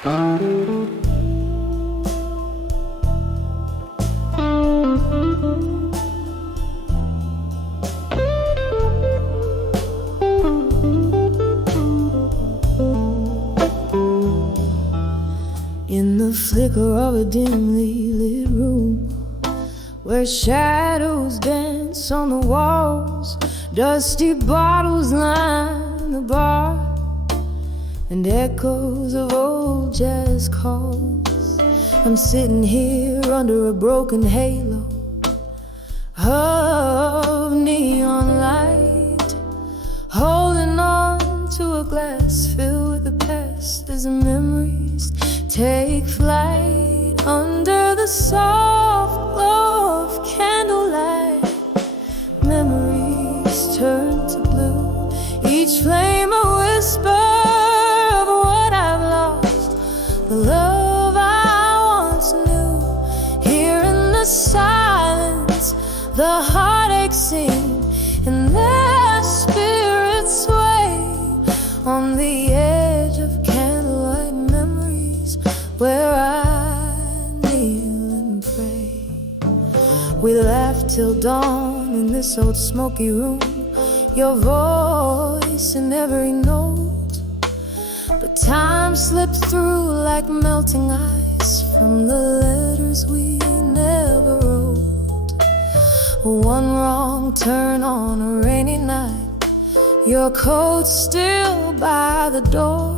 In the flicker of a dimly lit room, where shadows dance on the walls, dusty bottles line the bar, and echoes of old jazz calls. I'm sitting here under a broken halo of neon light, holding on to a glass filled with the past as the memories take flight under the soft glow of candlelight. Memories turn to blue, each flame a whisper of what I've lost, the love I once knew. Here in the silence, the heartache sing, and their spirits sway on the edge of candlelight memories, where I kneel and pray. We laughed till dawn in this old smoky room, your voice in every note, but time slipped through like melting ice from the letters we never wrote. One wrong turn on a rainy night, your coat still by the door.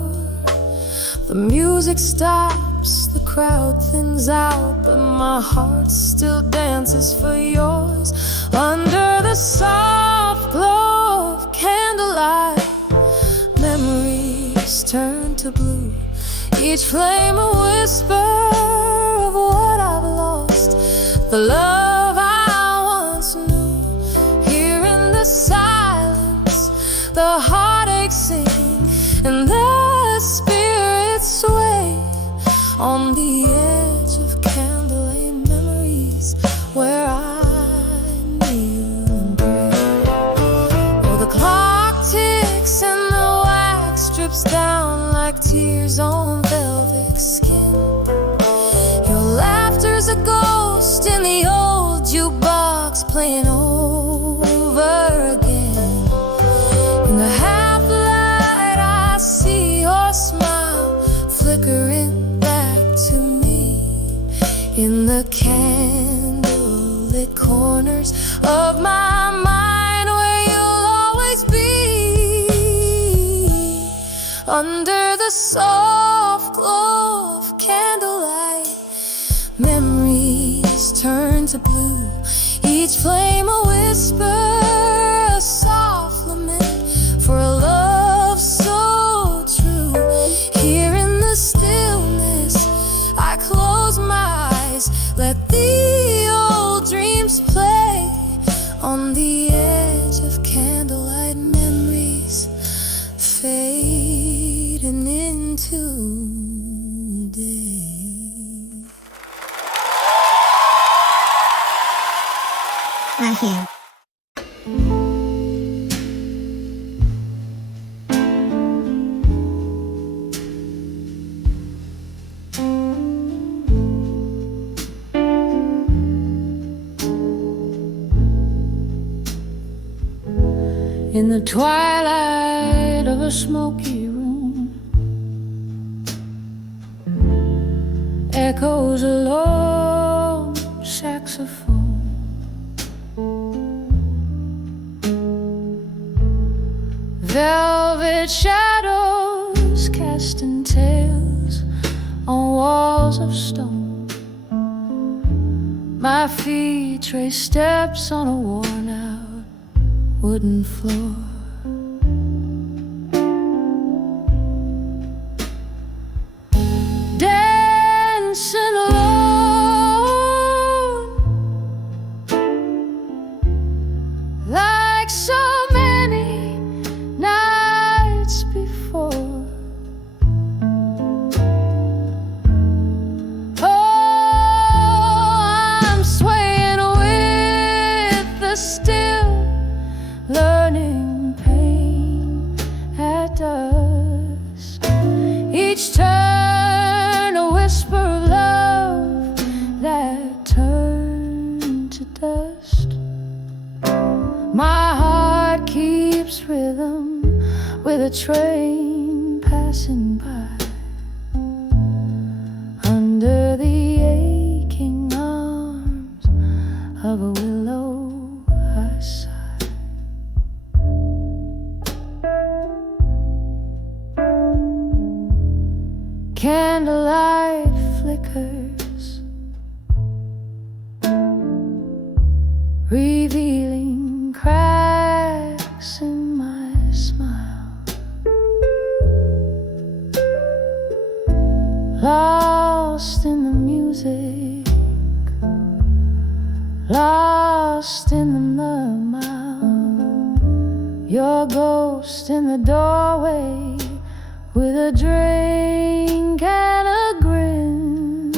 The music stops, the crowd thins out, but my heart still dances for yours under the soft glow of candlelight. Memories turn to blue, each flame a whisper of what I've lost, the love I once knew. Here in the silence, the heartache sing, and the spirits sway on the edge of candlelight memories, where I kneel and pray. Oh, the clock ticks and the wax drips down like tears on velvet skin. Your laughter's a ghost in the old jukebox playing over again. In the half light I see your smile flickering back to me. In the candlelit corners of my mind, where you'll always be, under the soft glow of candlelight. Memories turn to blue, each flame a whisper, a soft lament for a love so true. Here in the stillness, I close my eyes, let the old dreams play on the edge of candlelight memories, fading into day. Right here. In the twilight of a smoky room, echoes a lone saxophone. Velvet shadows casting tales on walls of stone. My feet trace steps on a worn out wooden floor. Dancing alone, like so many nights before. Oh, I'm swaying with the still learning whisper of love that turned to dust. My heart keeps rhythm with a train passing by. Under the aching arms of a willow I sigh. Candlelight flickers, revealing cracks in my smile. Lost in the music, lost in the murmur. Your ghost in the doorway with a drink and a grin.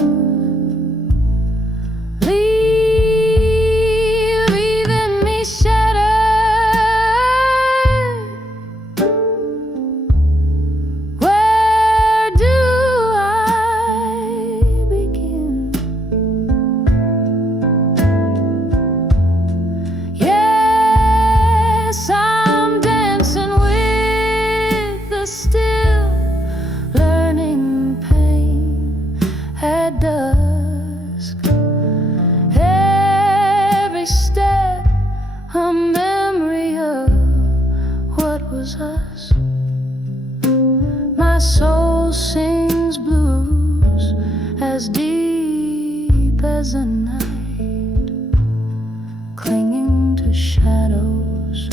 Leaving me shattered. Where do I begin? Yes, I'm dancing with the still, learning pain at dusk. Every step a memory of what was us. My soul sings blues as deep as a night, clinging to shadows,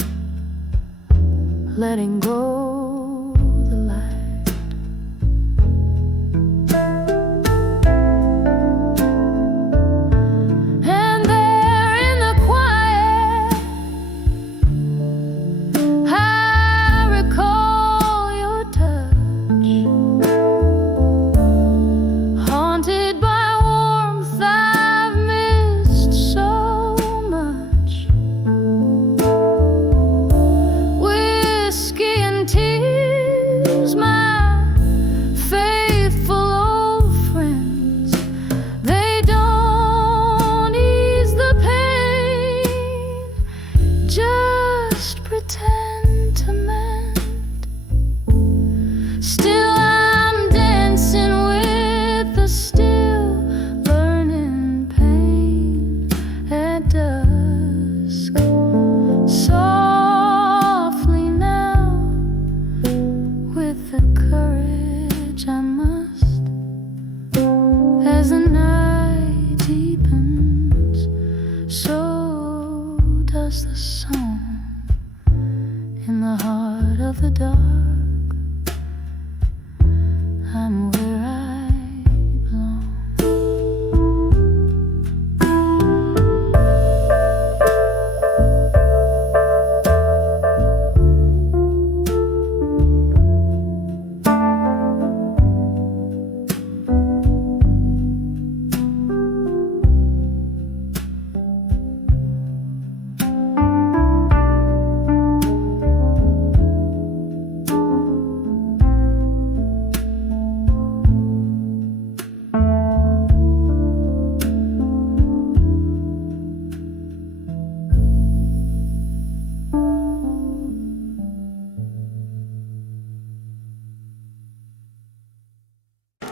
letting go the light. And there in the quiet, I recall your touch, haunted by warmth I've missed so much. Whiskey and tears, my faithful old friends, they don't ease the pain, just pretend to mend. Still I'm dancing with the still, learning pain at dusk. Softly now, with the courage I must, as the night deepens, so does the song in the heart of the dark. I'm where I belong.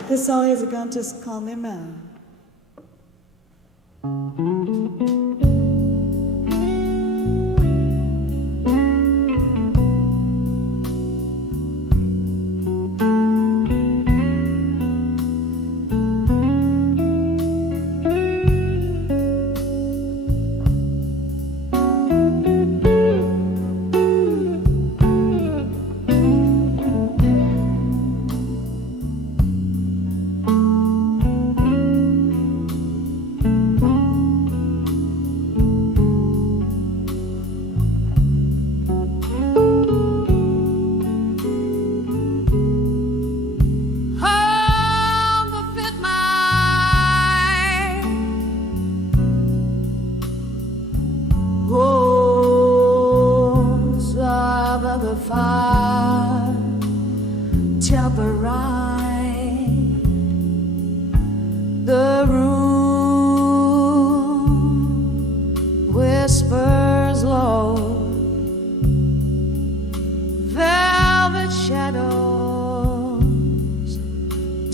This song is going to call me man.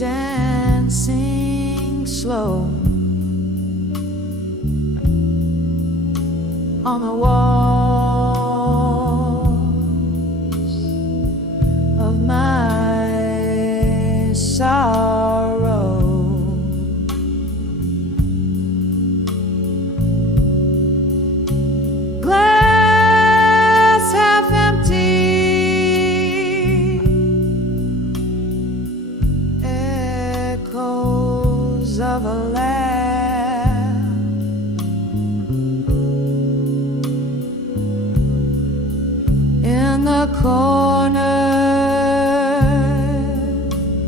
dancing slow on the walls of my sorrow. Glass half empty, echoes of a laugh, in the corner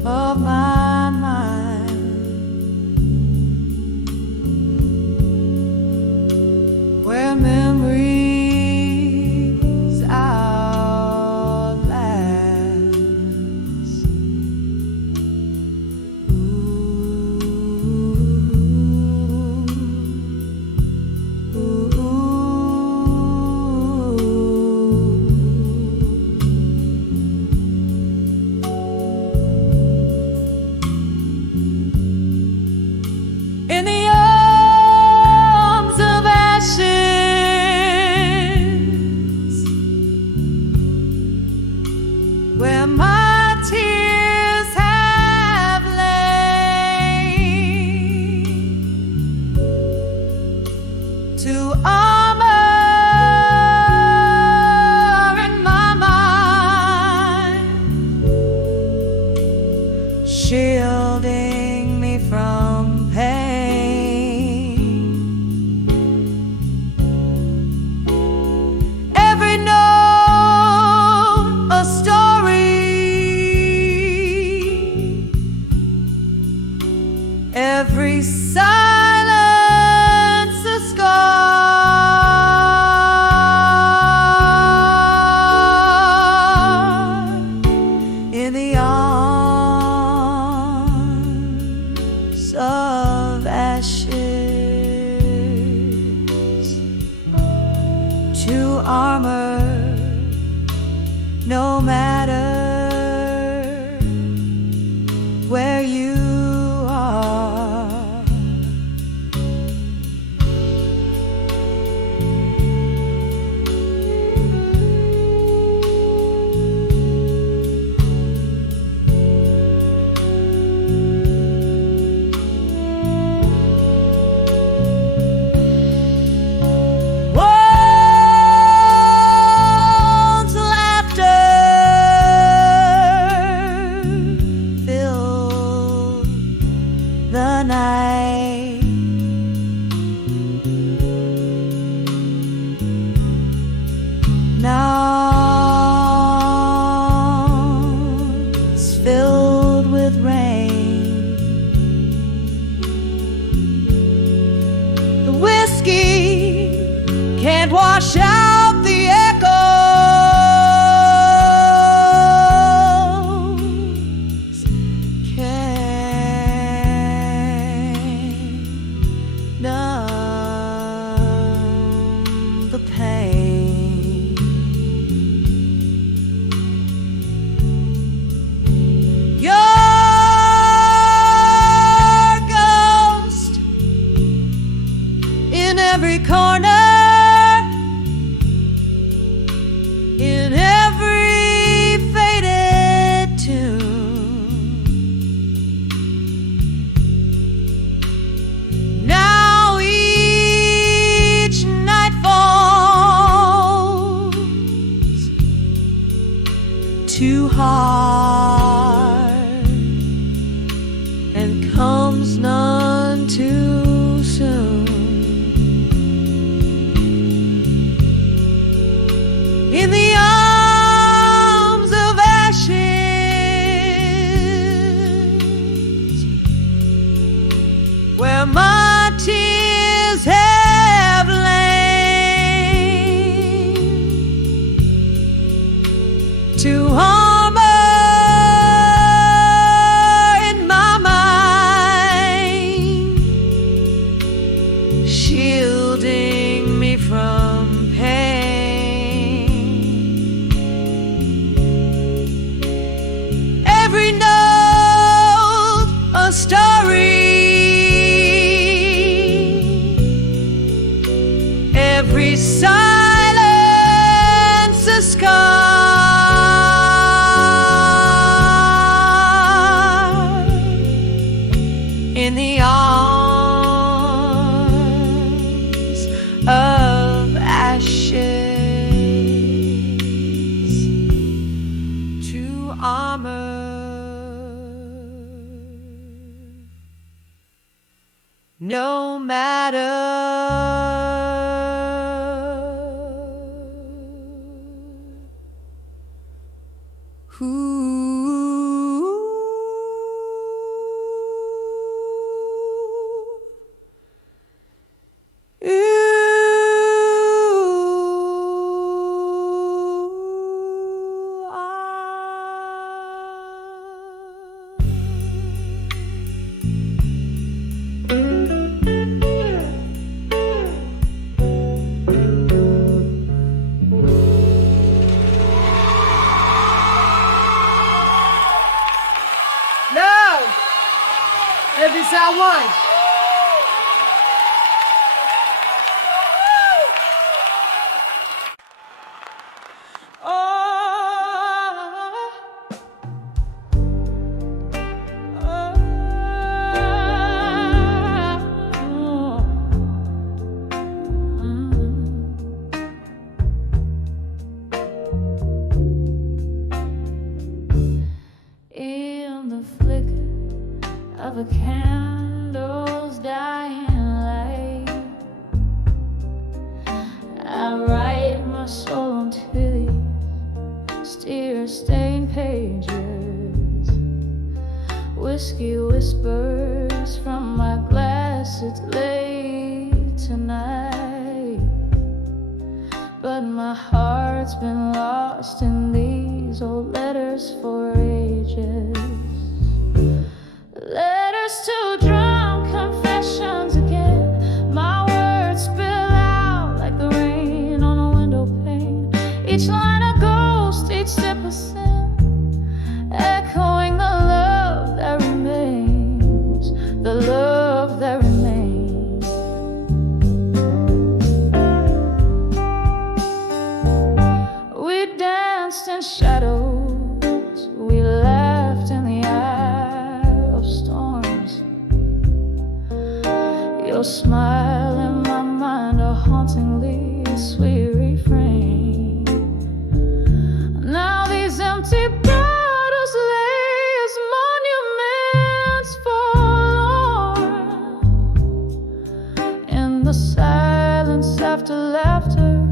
of my mind, where memories outlast. Ooh, ooh, ooh. In the arms of ashes, where my tears have lain, to armor in my mind, shielding me from pain. Every note a story, every silence a scar, in the arms of ashes, to armor no matter where you are. Once laughter filled the night, now it's filled with rain. The whiskey can't wash out the echoes, can't numb the pain. Your ghost in every corner, in every faded tune. Now each night falls too hard and comes none too soon. In the arms of ashes, where my tears have lain, to armor in my mind, in the arms of ashes to armor. No matter every side one. In the flicker of a candle's dying light, I write my soul onto these tear-stained pages. Whiskey whispers from my glass, it's late tonight, but my heart's been lost in these old letters for ages. Letters to drunk confessions again. My words spill out like the rain on a window pane. Each line a ghost, each sip a sin, echoing the love that remains, the love that remains. We danced in shadows, we laughed in the eye of storms. Your smile in my mind, a hauntingly sweet refrain. Now these empty bottles lay as monuments forlorn. In the silence after laughter,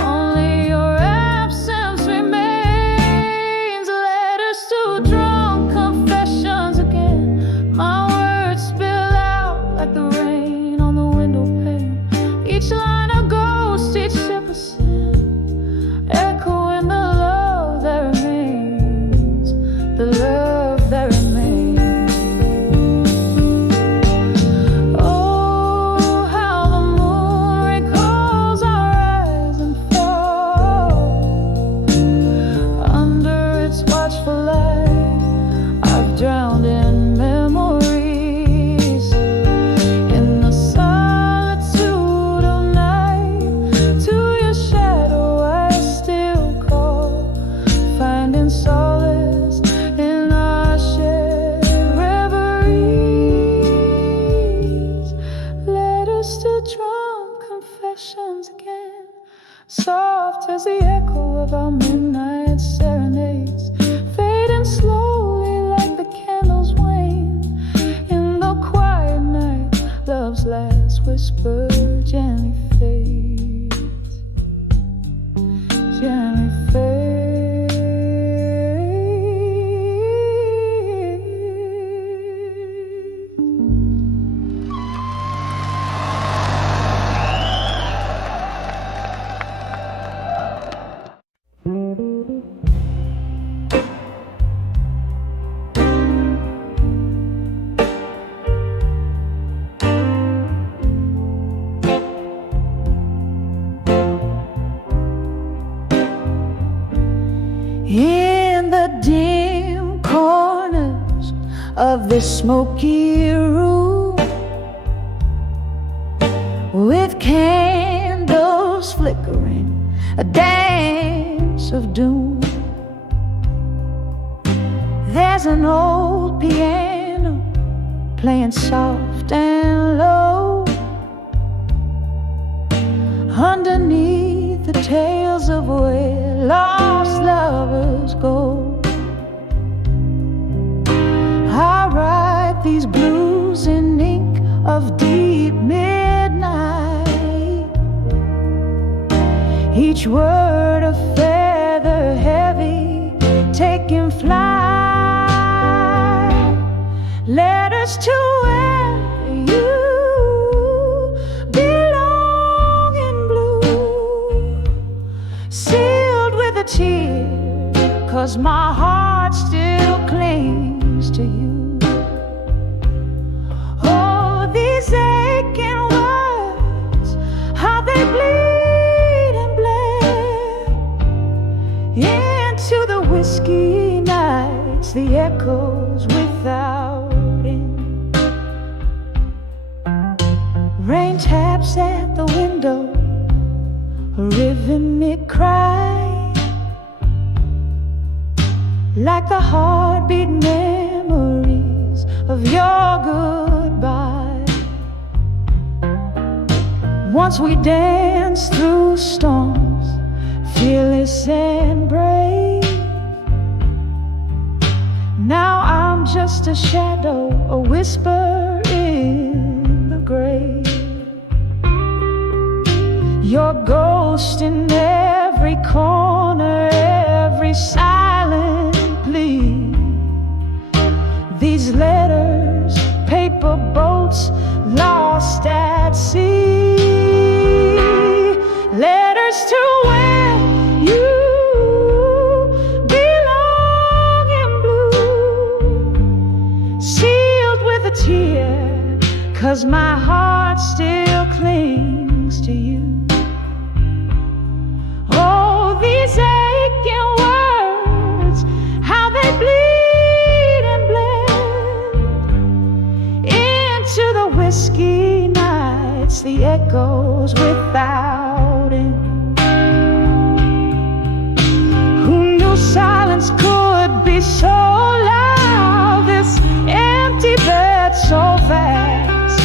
only your absence remains. Letters to drunk confessions again. My words spill out like the rain on the window pane. Each line a ghost, each sip a sin, echoing the love that remains, the love that remains. Oh, how the moon recalls our rise and fall. Under its watchful light, I've drowned in memories. In the solitude of night, to your shadow I still call, finding solace in our shared reveries. Letters to drunk confessions again, soft as the echo of our midnight serenades, fading slowly like the candles wane. In the quiet night, love's last whisper gently fades, gently fades. In the dim corners of this smoky room, with candles flickering, a dance of doom, there's an old piano playing soft and low underneath the tales of where lost lovers go. I write these blues in ink of deep midnight, each word a feather heavy, taking flight. Letters to where you belong in blue, sealed with a tear, 'cause my heart still clings to you. Oh, these aching words, how they bleed and bled into the whiskey nights, the echoes without end. Rain taps at the window, a rhythmic cry, like the heartbeat memories of your goodbye. Once we danced through storms, fearless and brave. Now I'm just a shadow, a whisper in the grave. Your ghost in every corner, every silent plea. These letters, paper boats lost at sea. Letters to where you belong in blue, sealed with a tear, 'cause my heart still clings to you. Oh, these aching words, how they bleed and bled into the whiskey nights, the echoes without end. Who knew silence could be so loud, this empty bed so vast?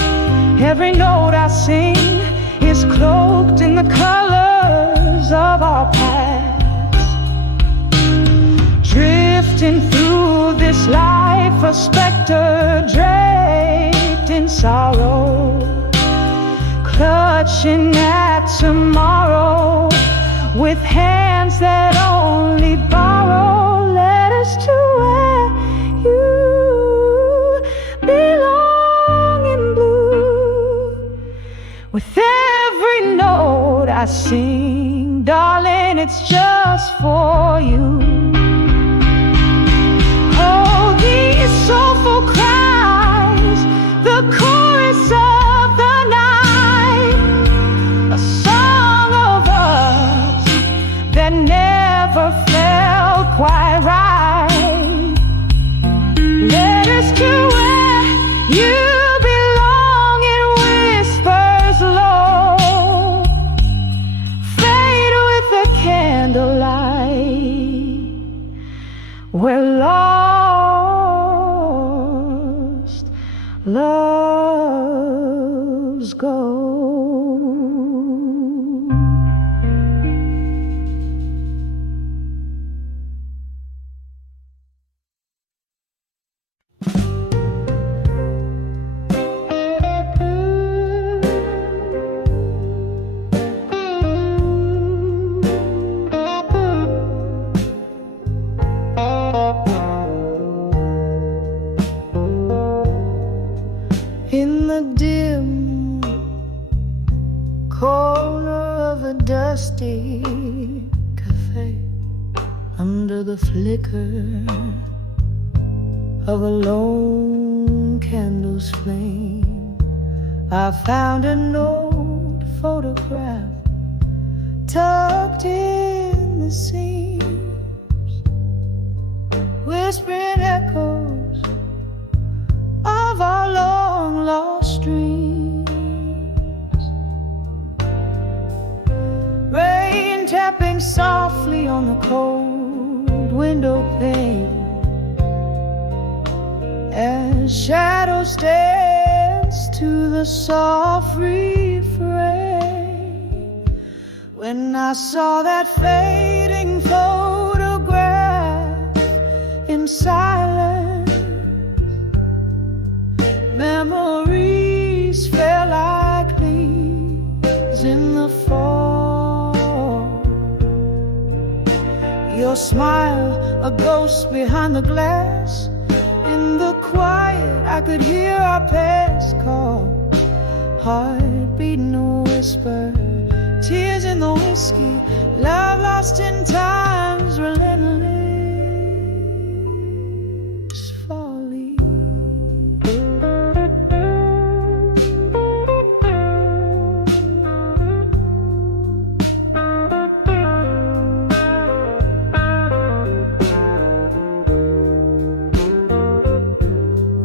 Every note I sing is cloaked in the colors of our past. Drifting through this life, a specter draped in sorrow, clutching at tomorrow with hands that only borrow. Letters to where you belong in blue. With every note I sing, darling, it's just for you. Oh, these soulful cries, the chorus of the night, a song of us that never felt quite right. Letters to where you belong in whispers low, fade with the candlelight, where lost loves go. In the dim corner of a dusty cafe, under the flicker of a lone candle's flame, I found an old photograph tucked in the seams, whispering echoes of our long lost dreams. Rain tapping softly on the cold window pane as shadows dance to the soft refrain. When I saw that fading photograph in silence, memories fell like leaves in the fall. Your smile, a ghost behind the glass. In the quiet, I could hear our past call. Heart beating a whisper, tears in the whiskey, love lost in time's relentless folly.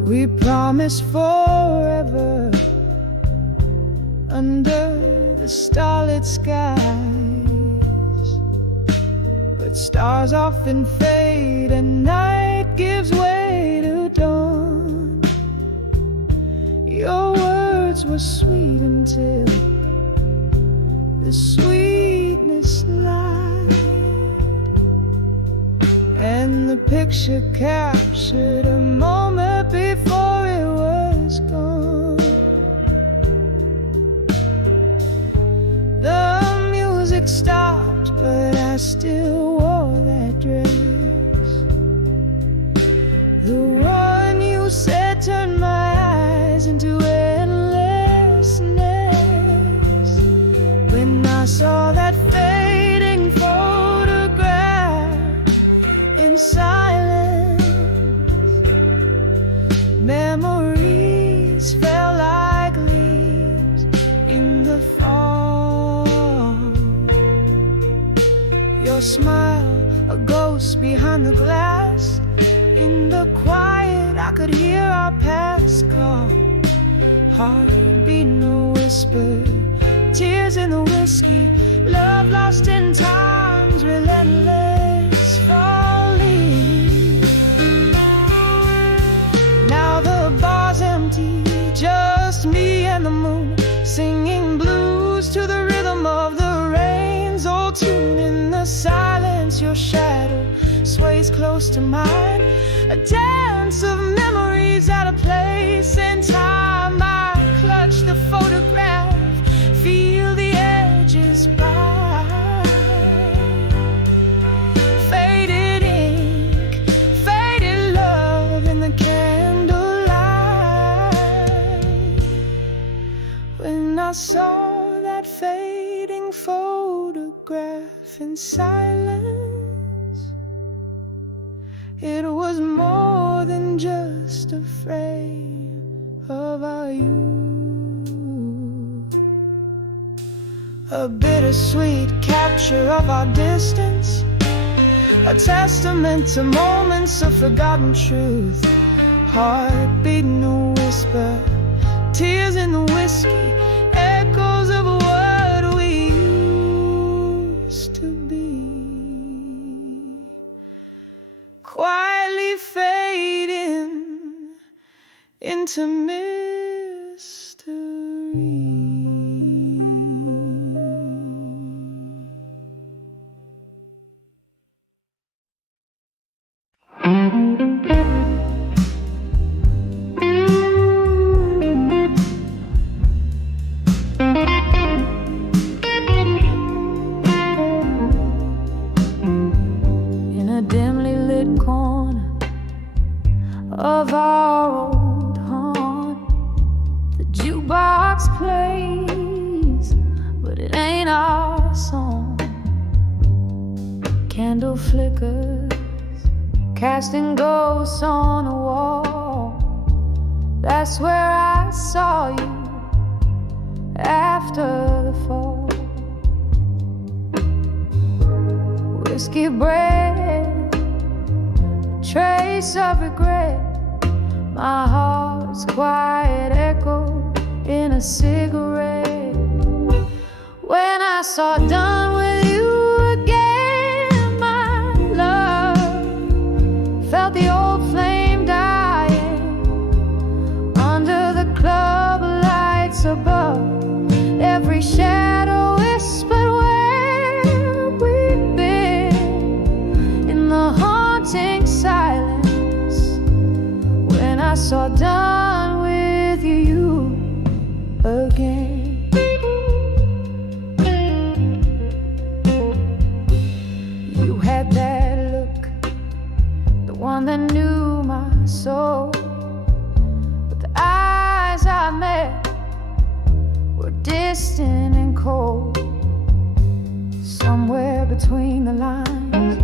We promised forever under the starlit skies, but stars often fade and night gives way to dawn. Your words were sweet until the sweetness lied, and the picture captured a moment before it was gone. The music stopped, but I still wore that dress. The one you said turned my eyes into endlessness. When I saw that fading photograph in silence, memories fell like leaves in the fall. Your smile, a ghost behind the glass. In the quiet, I could hear our past call. Heart beating a whisper, tears in the whiskey, love lost in time's relentless folly. Now the bar's empty, just me and the moon, singing blues to the rhythm of the rain's old tune. In the silence, your shadow sways close to mine, a dance of memories out of place and time. I clutch the photograph, feel the edges bite. Faded ink, faded love in the candlelight. When I saw that fading photograph in silence, it was more than just a frame of our youth, a bittersweet capture of our distance, a testament to moments of forgotten truth. Heart beating a whisper, tears in the whiskey, echoes of what we used to be, quietly fading into mystery. In a dimly lit corner of our old haunt, the jukebox plays, but it ain't our song. Candle flickers, casting ghosts on a wall. That's where I saw you after the fall. Whiskey bread, trace of regret, my heart's quiet echo in a cigarette. When I saw done with you again, my love, felt the old flame dying, above. Every shadow whispered where we've been in the haunting silence. When I saw done with you again, you had that look, the one that knew my soul. But the eyes I met were distant and cold. Somewhere between the lines,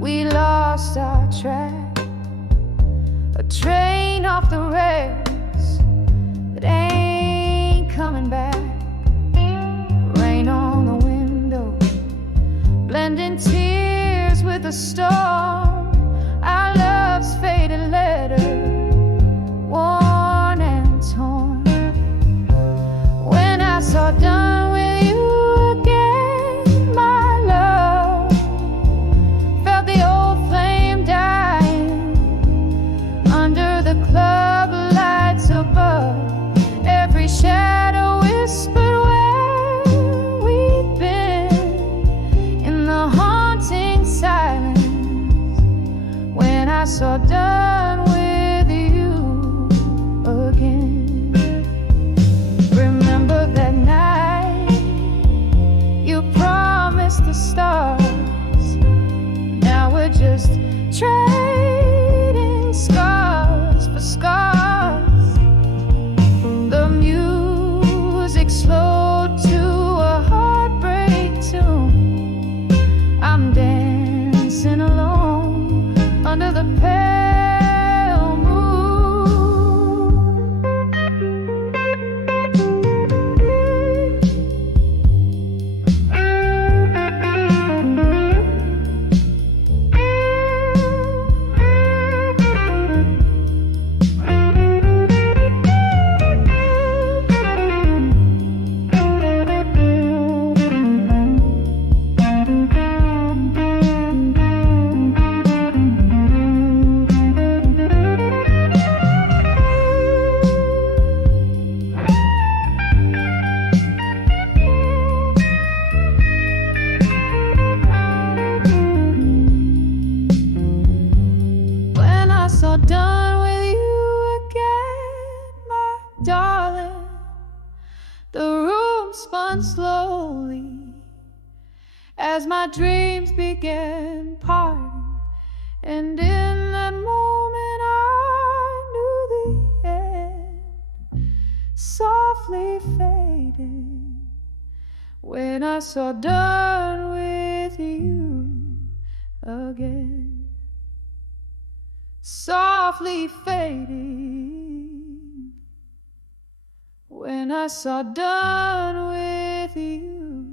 we lost our track. A train off the rails that ain't coming back. Rain on the window, blending tears with the storm. Our love's faded letter, worn and torn. When I saw done with you again, my love felt the old flame dying under the club lights above. Every shadow whispered where we'd been in the haunting silence. When I saw done with you again, remember that night you promised the stars. Now we're just trading scars for scars. The music slowed to a heartbreak tune. I'm dancing alone under the pale moon. When I saw done with you again, my darling, the room spun slowly as my dreams began parting. And in that moment I knew the end softly faded. When I saw done with you again, softly fading. When I saw done with you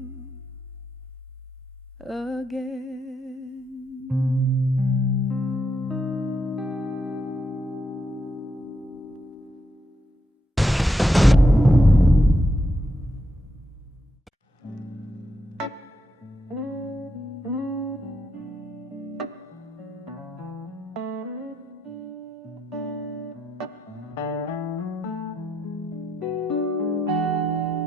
again.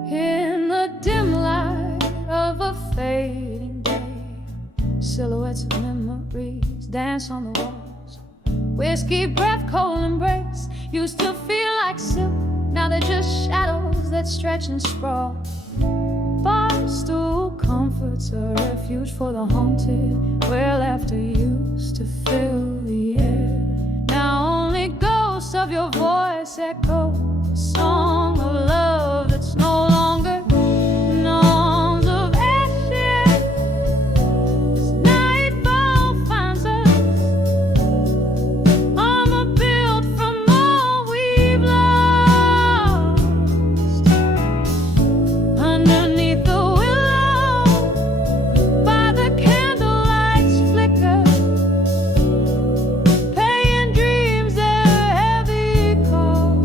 In the dim light of a fading day, silhouettes of memories dance on the walls. Whiskey breath, cold embrace, used to feel like silk. Now they're just shadows that stretch and sprawl. Barstool comforts, a refuge for the haunted, where laughter used to fill the air. Now only ghosts of your voice echo a song of love that's no longer noms of ashes. This nightfall finds us armor built from all we've lost. Underneath the willow, by the candlelight's flicker, paying dreams their heavy call.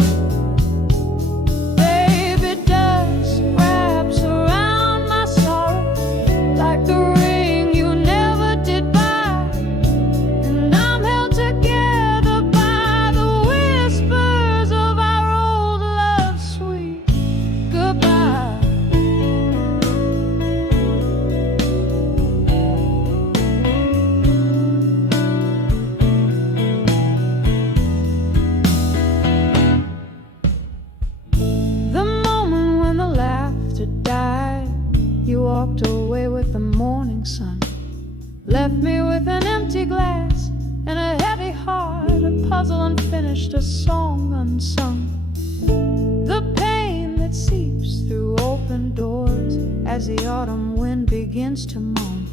walked away with the morning sun, left me with an empty glass and a heavy heart, a puzzle unfinished, a song unsung. The pain that seeps through open doors as the autumn wind begins to moan.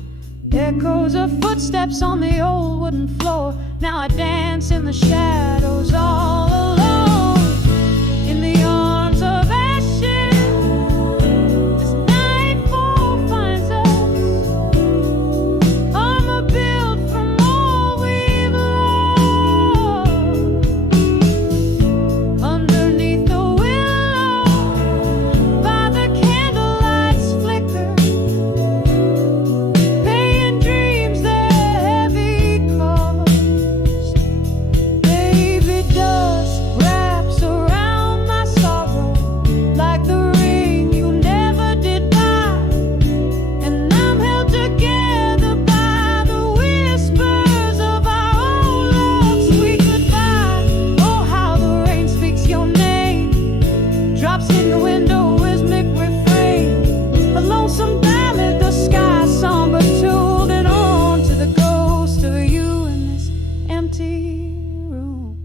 Echoes of footsteps on the old wooden floor. Now I dance in the shadows all alone, in the arms of ashes. As nightfall finds us, armor built from all we've loved. Underneath the willow, by the candlelight's flicker, paying dreams their heavy cost. Baby, dust wraps around my sorrow like the ring you never did buy, and I'm held together by the whispers of our old love's sweet goodbye. Oh, how the rain speaks your name, drops in the window, rhythmic refrain. A lonesome ballad, the sky somber, tuned it on to the ghost of you in this empty room.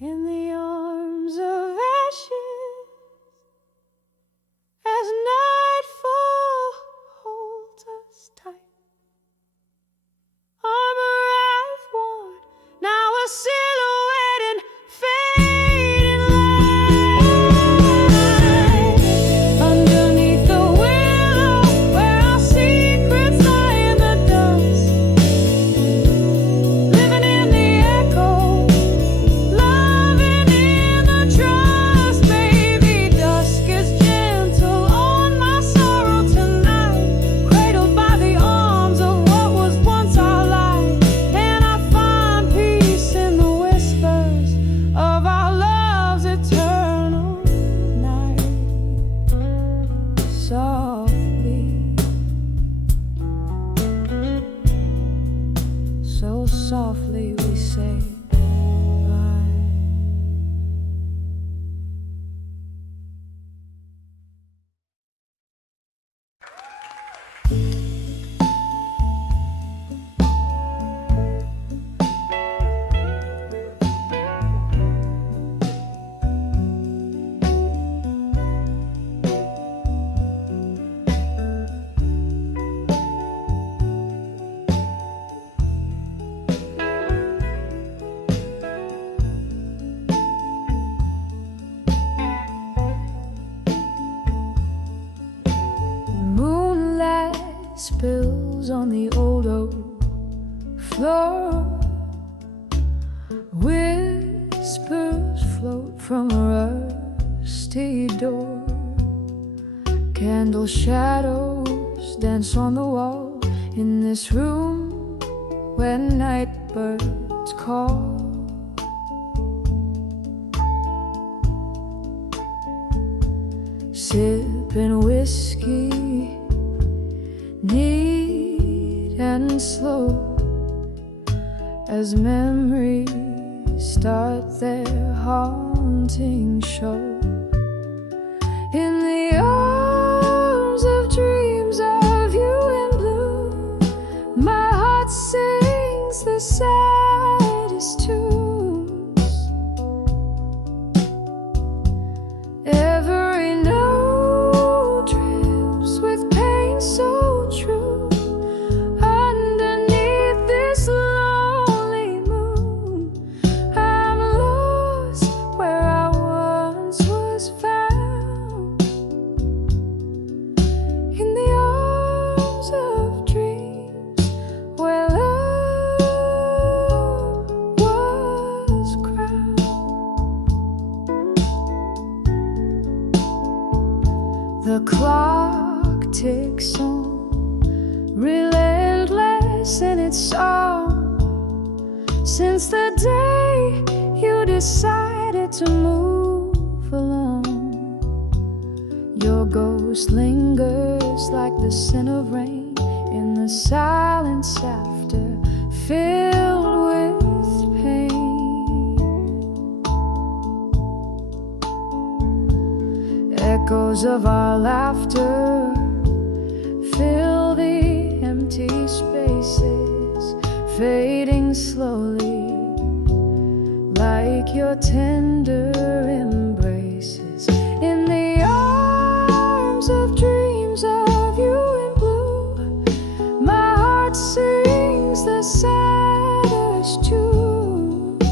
In the arms of ashes, as nightfall holds us tight. Armor I've worn, now a silhouette in fading light. Underneath the willow, where our secrets lie in the dust, living in the echo, loving in the trust. Baby, dusk is gentle on my sorrow tonight, cradled by the arms of what was once our life. And I find peace in the whispers of our love's eternal night. Softly, so softly we say bye. Moonlight spills on the old oak floor. Whispers float from a rusty door. Candle shadows dance on the wall in this room when night birds call. Sipping whiskey, neat and slow, as memories start their haunting show. In the arms of dreams of you in blue, my heart sings the saddest tunes. Every note drips with pain so true. Underneath this lonely moon, I'm lost where I once was found. In the arms of dreams where love was crowned. The clock ticks on, relentless in its song, since the day you decided to move along. Your ghost lingers like the scent of rain in the silence after, filled with pain. Echoes of our laughter fill the empty spaces, fading slowly like your tender embraces. In the arms of dreams of you in blue, my heart sings the saddest tunes.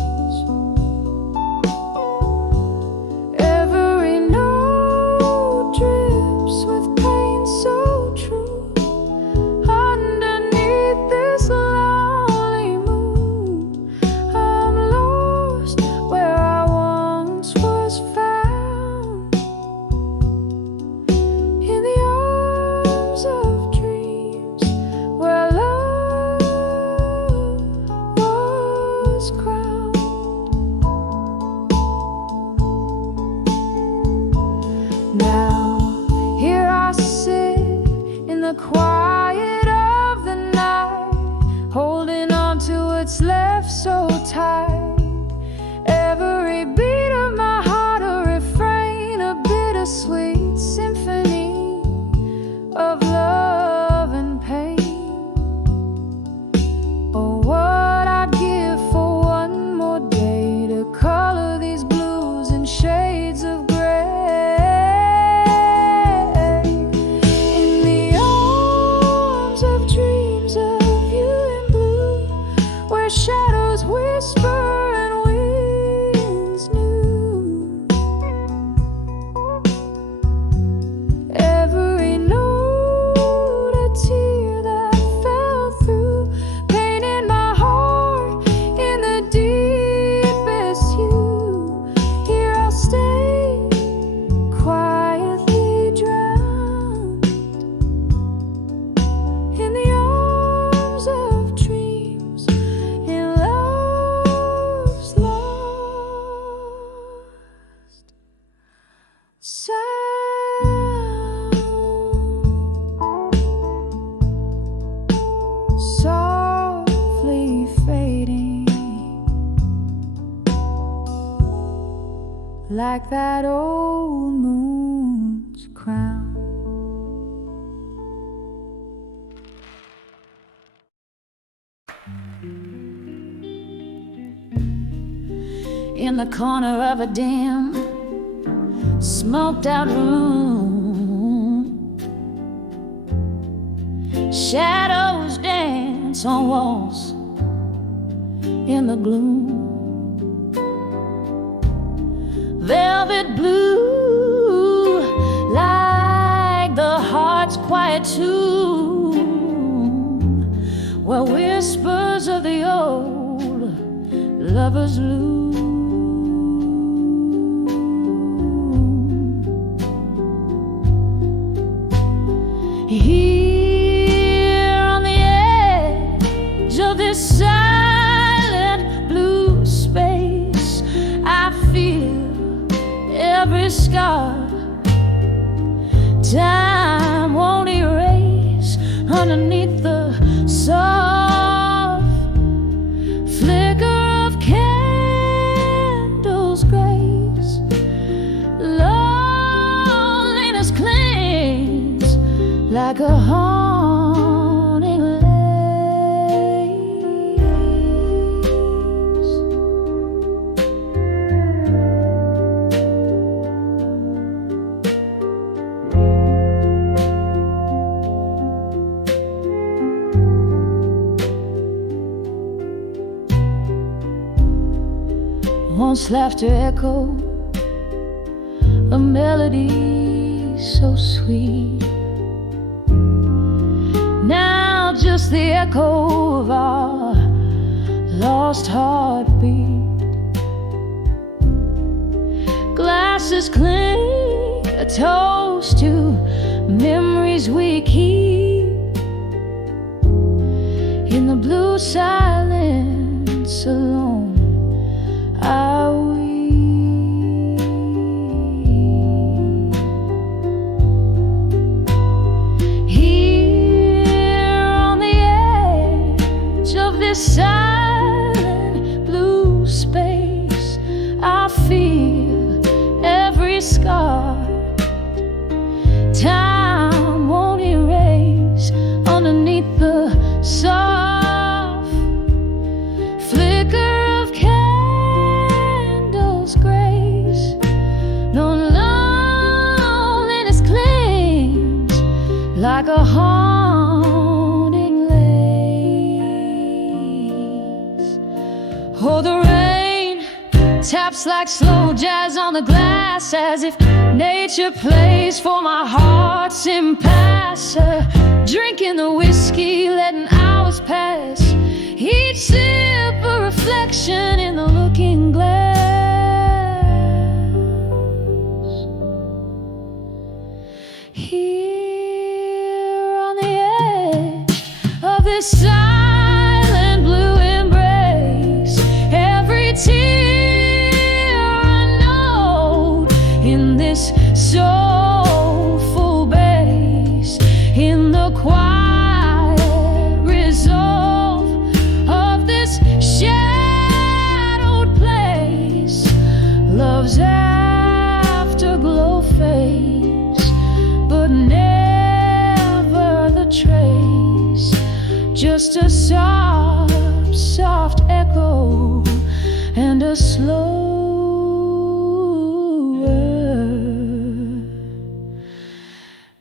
Every note drips with pain so true. Underneath this lonely moon, I'm lost where I once was found. In the arms of dreams where love was crowned. Now here I sit in the quiet of the night, holding on to what's left so tight. Every beat of my heart a refrain, a bittersweet symphony of love and pain. Oh, what I'd give for one more day to color these blues in shades of gray. In the arms of dreams of you in blue, where shadows whisper and winds new. Every note a tear that fell through, painting my heart in the deepest hue. Here I'll stay quietly drowned in the arms of dreams, in love's lost sound. Softly fading like that old moon's crown. In the corner of a dim, smoked out room, shadows dance on walls in the gloom. Velvet blue, like the heart's quiet tomb, where whispers of the old lovers loom. Here on the edge of this silent blue space, I feel every scar time won't erase. Underneath the soft flicker of candles' grace, loneliness clings like a haunting lace. Once laughter echoed a melody so sweet. Now just the echo of our lost heartbeat. Glasses clink, a toast to memories we keep. In the blue silence alone are we. Here on the edge of this silent blue space, I feel every scar taps like slow jazz on the glass, as if nature plays for my heart's impasse. Drinking the whiskey, letting hours pass, each sip a reflection in the looking glass. Here on the edge of this silent blue embrace, every tear a note in this soulful bass, in the quiet resolve of this shadowed place. Love's afterglow fades, but never the trace, just a soft, soft echo and a slower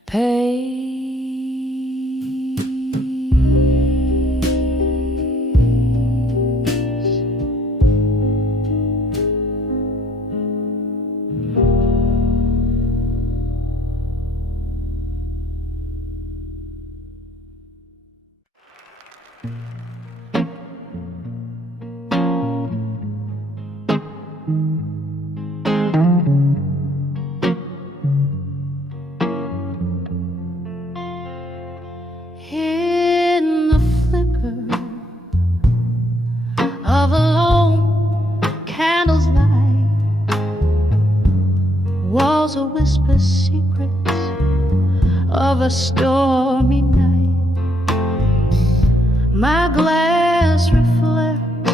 pace. In the flicker of a lone candle's light, walls will whisper secrets of a stormy night. My glass reflects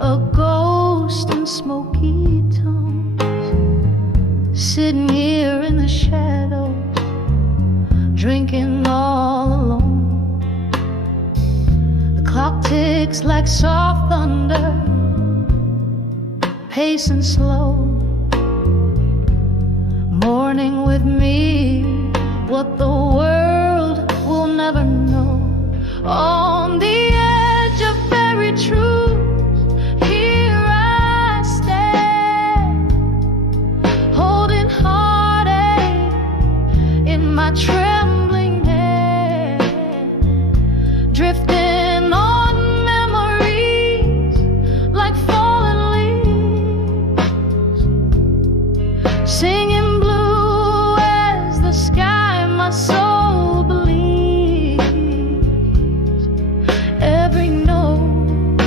a ghost in smoky tones, sitting here in the shadows, drinking all alone. The clock ticks like soft thunder, pacing slow, mourning with me what the world will never know. On the edge of very truth, here I stand, holding heartache in my trembling hand, drifting on memories like fallen leaves, singing blue as the sky my soul believes. Every note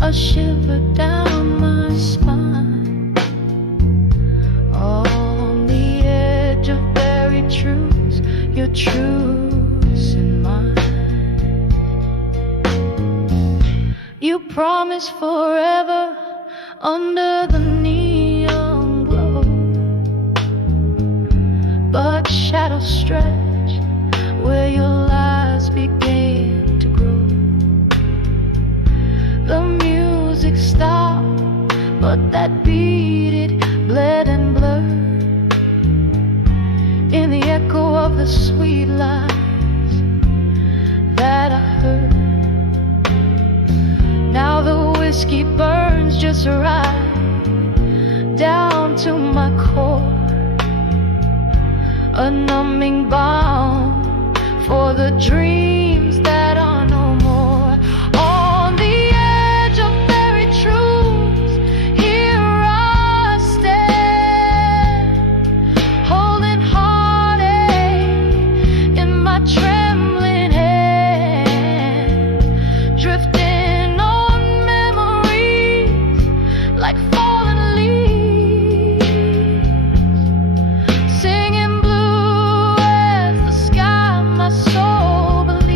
a shiver down my spine. On the edge of buried truths, your truths and mine. You promise forever under the neon glow, but shadows stretch where your lies began to grow. The music stopped, but that beat, it bled and blurred in the echo of the sweet lies that I heard. Now the whiskey burns just right down to my core, a numbing balm for the dreams that are no more. On the edge of buried truths, here I stand, holding heartache in my trembling hand, drifting on memories like fallen leaves, singing blue as the sky my soul believes.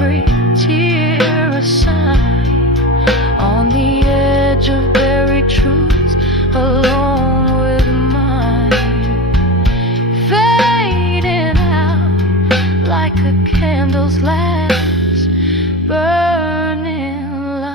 every tear a sign, on the edge of buried truths, alone with mine, fading out like a candle's last burning light.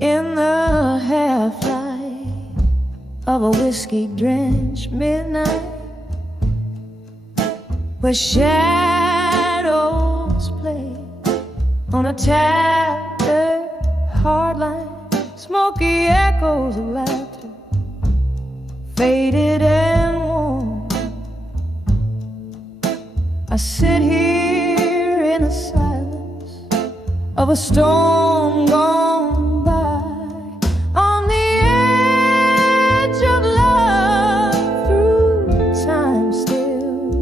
In the half-light of a whiskey-drenched midnight, where shadows play on a tattered hardline, smoky echoes of laughter, faded and warm. I sit here in the silence of a storm gone by, on the edge of love through time still,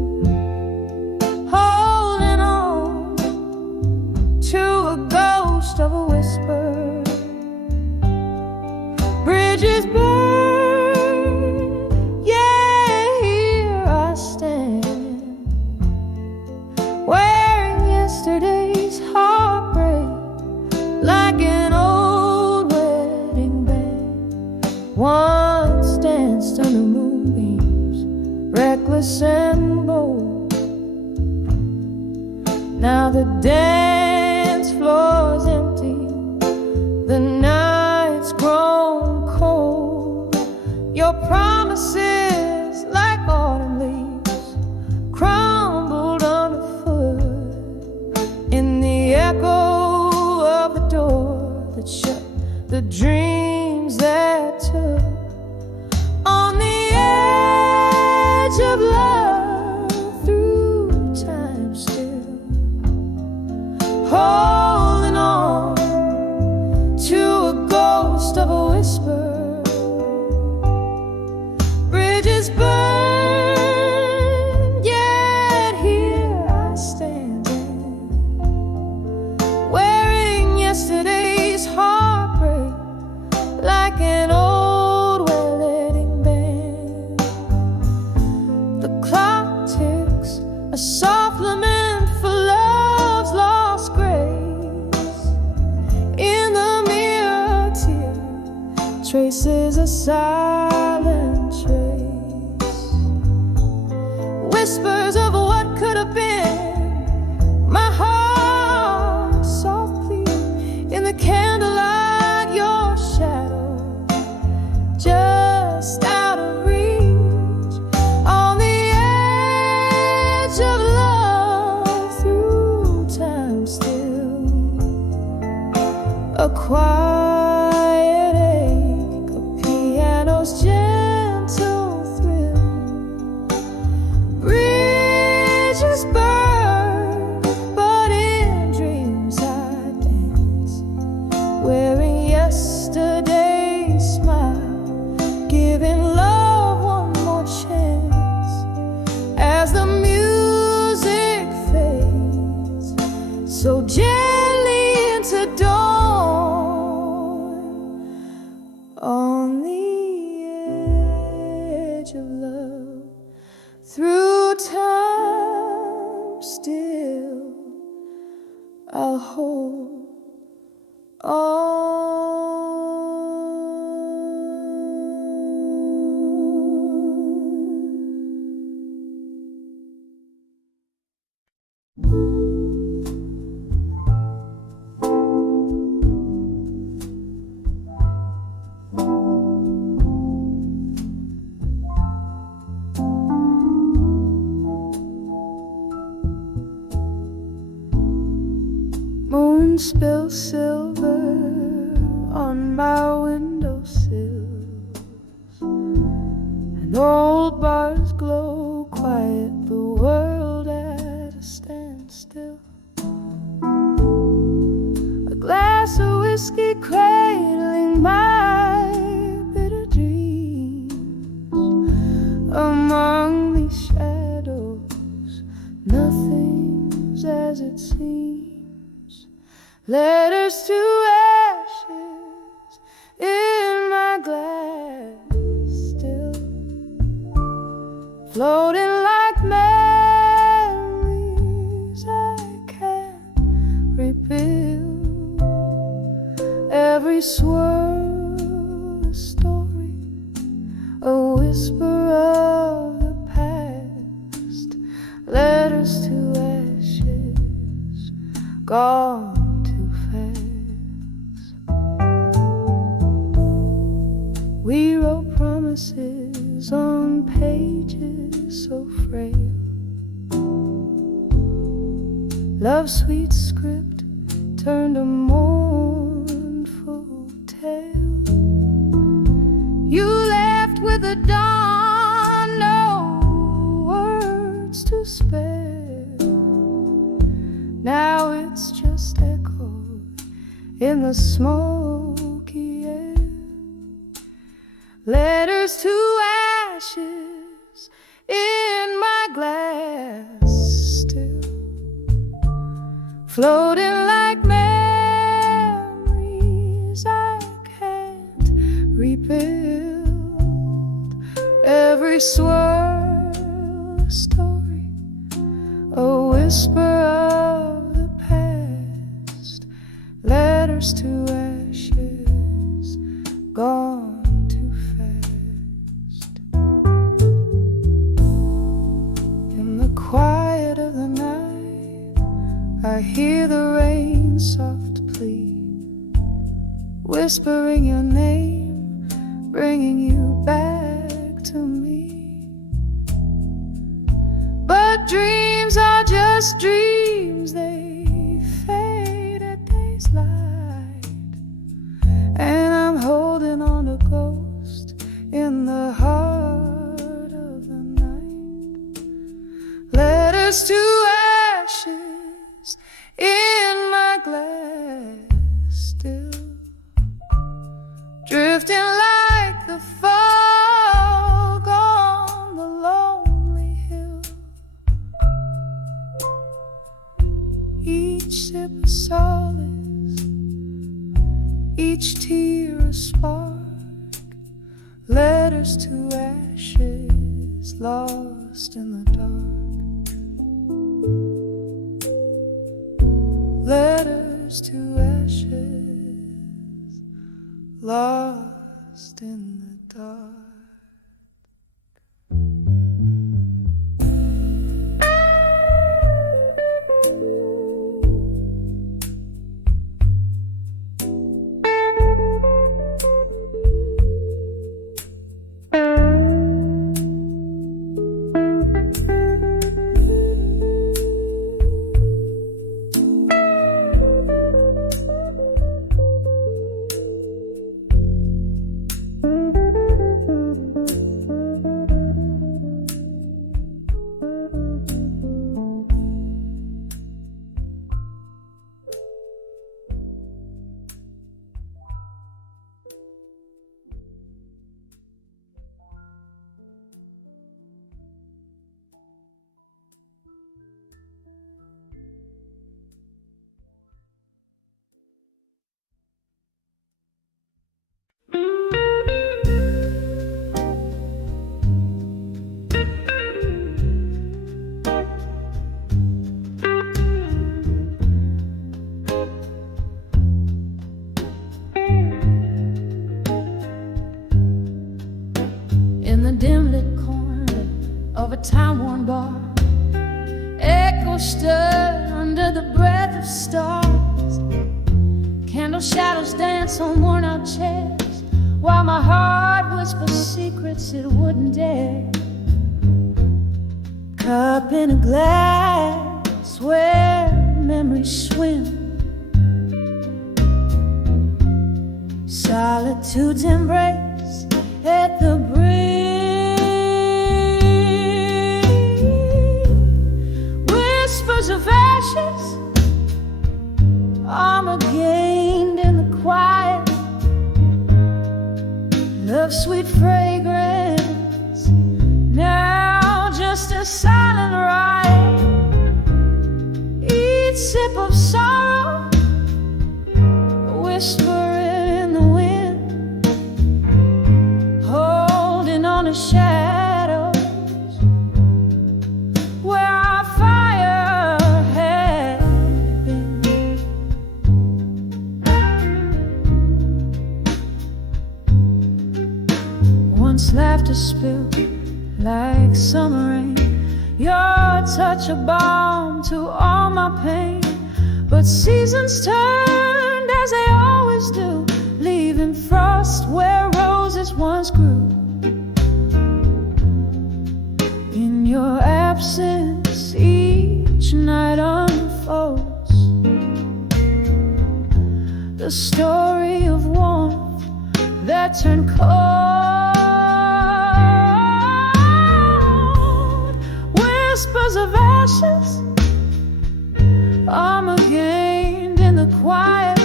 holding on to a ghost of a whisper. Bridges burn, yeah, here I stand, wearing yesterday's heartbreak like an old wedding band. Once danced under moonbeams, reckless and bold. Now the dance floor's empty, the night's grown cold. Your promises, like autumn leaves, crumbled underfoot in the echo of the door that shut, the dreams that took. On the edge of love through time still, holding on to a ghost of a whisper. Bridges burn, yet here I stand, wearing yesterday's heartbreak like an old wedding band. The clock ticks, a soft lament for love's lost grace. In the mirror, tear traces a silent trace, whispers of what could have been. My heart softly in the candlelight, your shadow just out of reach, on the edge of love through time still. A quiet ache, a piano's gentle thrill. Bridges burn, but in dreams I dance, wearing yesterday's smile, giving love one more chance. As the music fades so gently into dawn, on the edge of love through time still, I'll hold on. Moon spills silver on my windowsills, and old bars glow quiet, the world at a standstill. A glass whiskey cradling my bitter dreams. Among these shadows, nothing's as it seems. Letters to ashes in my glass, still floating like memories I can't rebuild. Every swirl a story, a whisper of the past. Letters to ashes, gone too fast. We wrote promises on pages so frail. Love's sweet script turned a mournful tale. You left with the dawn, no words to spare. Now it's just echoed in the smoky air. Letters to ashes in my glass, still floating like memories I can't rebuild. Every swirl a story, a whisper of the past. Letters to ashes, gone too fast. In the quiet of the night, I hear the rain soft plea, whispering your name, bringing you back to me. But dreams are just dreams, they fade at day's light. And I'm holding on a ghost in the heart of the night. Letters to ashes in my glass, still drifting like the fog on the lonely hill. Each sip a solace, each tear a spark. Letters to ashes, lost in the dark. Letters to ashes, lost in the dark. Time-worn bar, echo stirred under the breath of stars. Candle shadows dance on worn-out chairs, while my heart whispers secrets it wouldn't dare. Cup in a glass where memories swim, solitude's embrace at the brim. Whispers of ashes, armor gained in the quiet. Love sweet fragrance, now just a silent riot. Each sip of sorrow, a whisper in the wind, holding on to shadows where our fire had been. Once laughter spilled like summer rain, your touch a balm to all my pain. But seasons turned as they always do, leaving frost where roses once grew. In your absence, each night unfolds the story of warmth that turned cold. Whispers of ashes, armor gained in the quiet.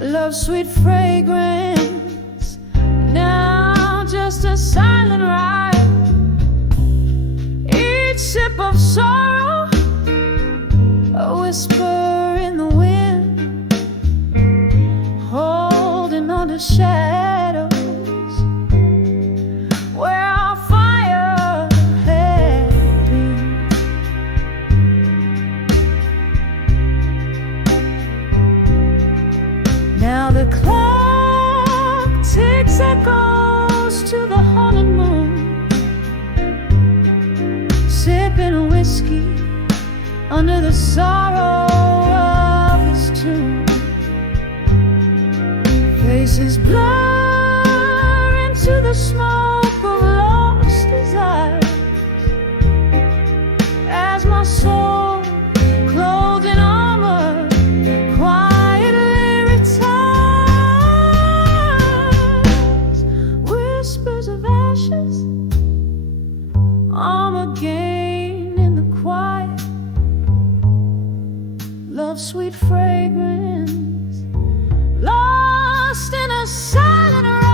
Love's sweet fragrance, now just a silent ride. Each sip of sorrow, a whisper in the wind, holding on to shadows where our fire had been. Now the clock ticks echoes to the haunted moon, sipping whiskey under the sorrow of his tune. Faces blur into the smoke of lost desires as my soul, clothed in armor, quietly retires. Whispers of ashes, armor gained in the quiet. Love's sweet fragrance, lost in a silent riot.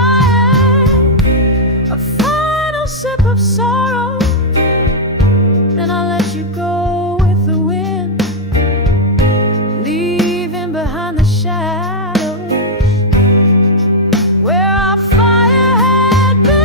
A final sip of sorrow, then I let you go with the wind, leaving behind the shadows where our fire had been.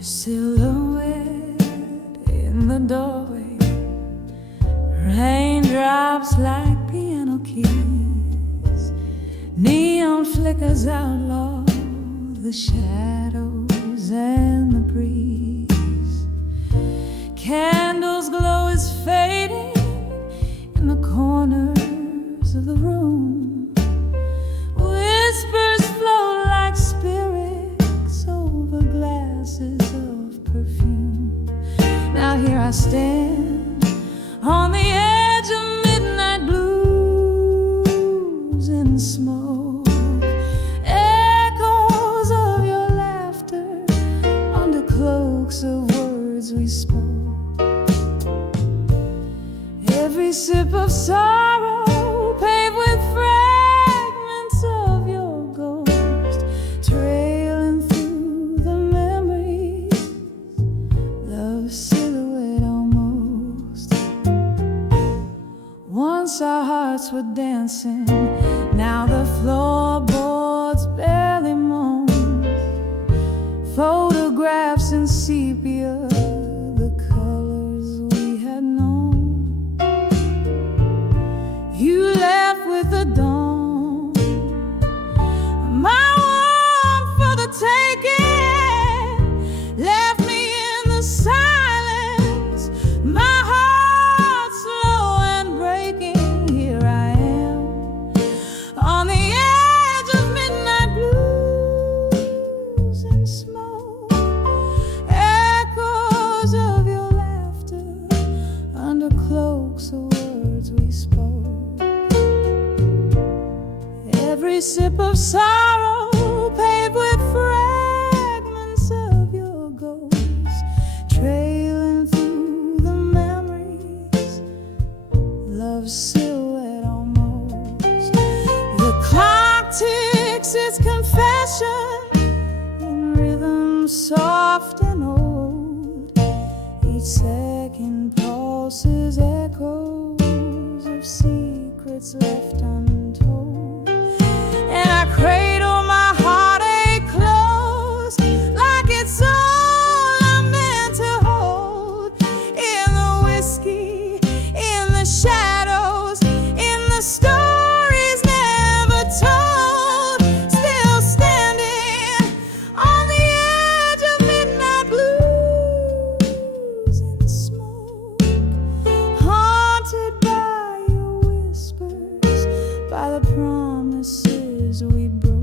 Silhouette in the doorway, raindrops like piano keys, neon flickers outlaw the shadows and the breeze. Candles glow is fading in the corners of the room. Whispers flow like spirits over glasses of perfume. Now here I stand on the edge of midnight blues and smoke. Echoes of your laughter under cloaks of words we spoke. Every sip of sorrow paved with fragments of your ghost, trailing through the memories, love's silhouette almost. Once our hearts were dancing, now the floorboards barely moan. Photographs in sepia, the colors we had known. You left with the dawn, my warmth for the taking, left me in the silence, my heart slow and breaking. Here I am on the edge of midnight blue. every sip of sorrow paved with fragments of your ghost, trailing through the memories, love's silhouette almost. The clock ticks its confession in rhythm soft and old. Each second pulses echoes of secrets left untold. And I cradle my heartache close, like it's all I'm meant to hold. In the whiskey, in the shadows, in the stories never told. Still standing on the edge of midnight blues and smoke, haunted by your whispers, by the promises we broke.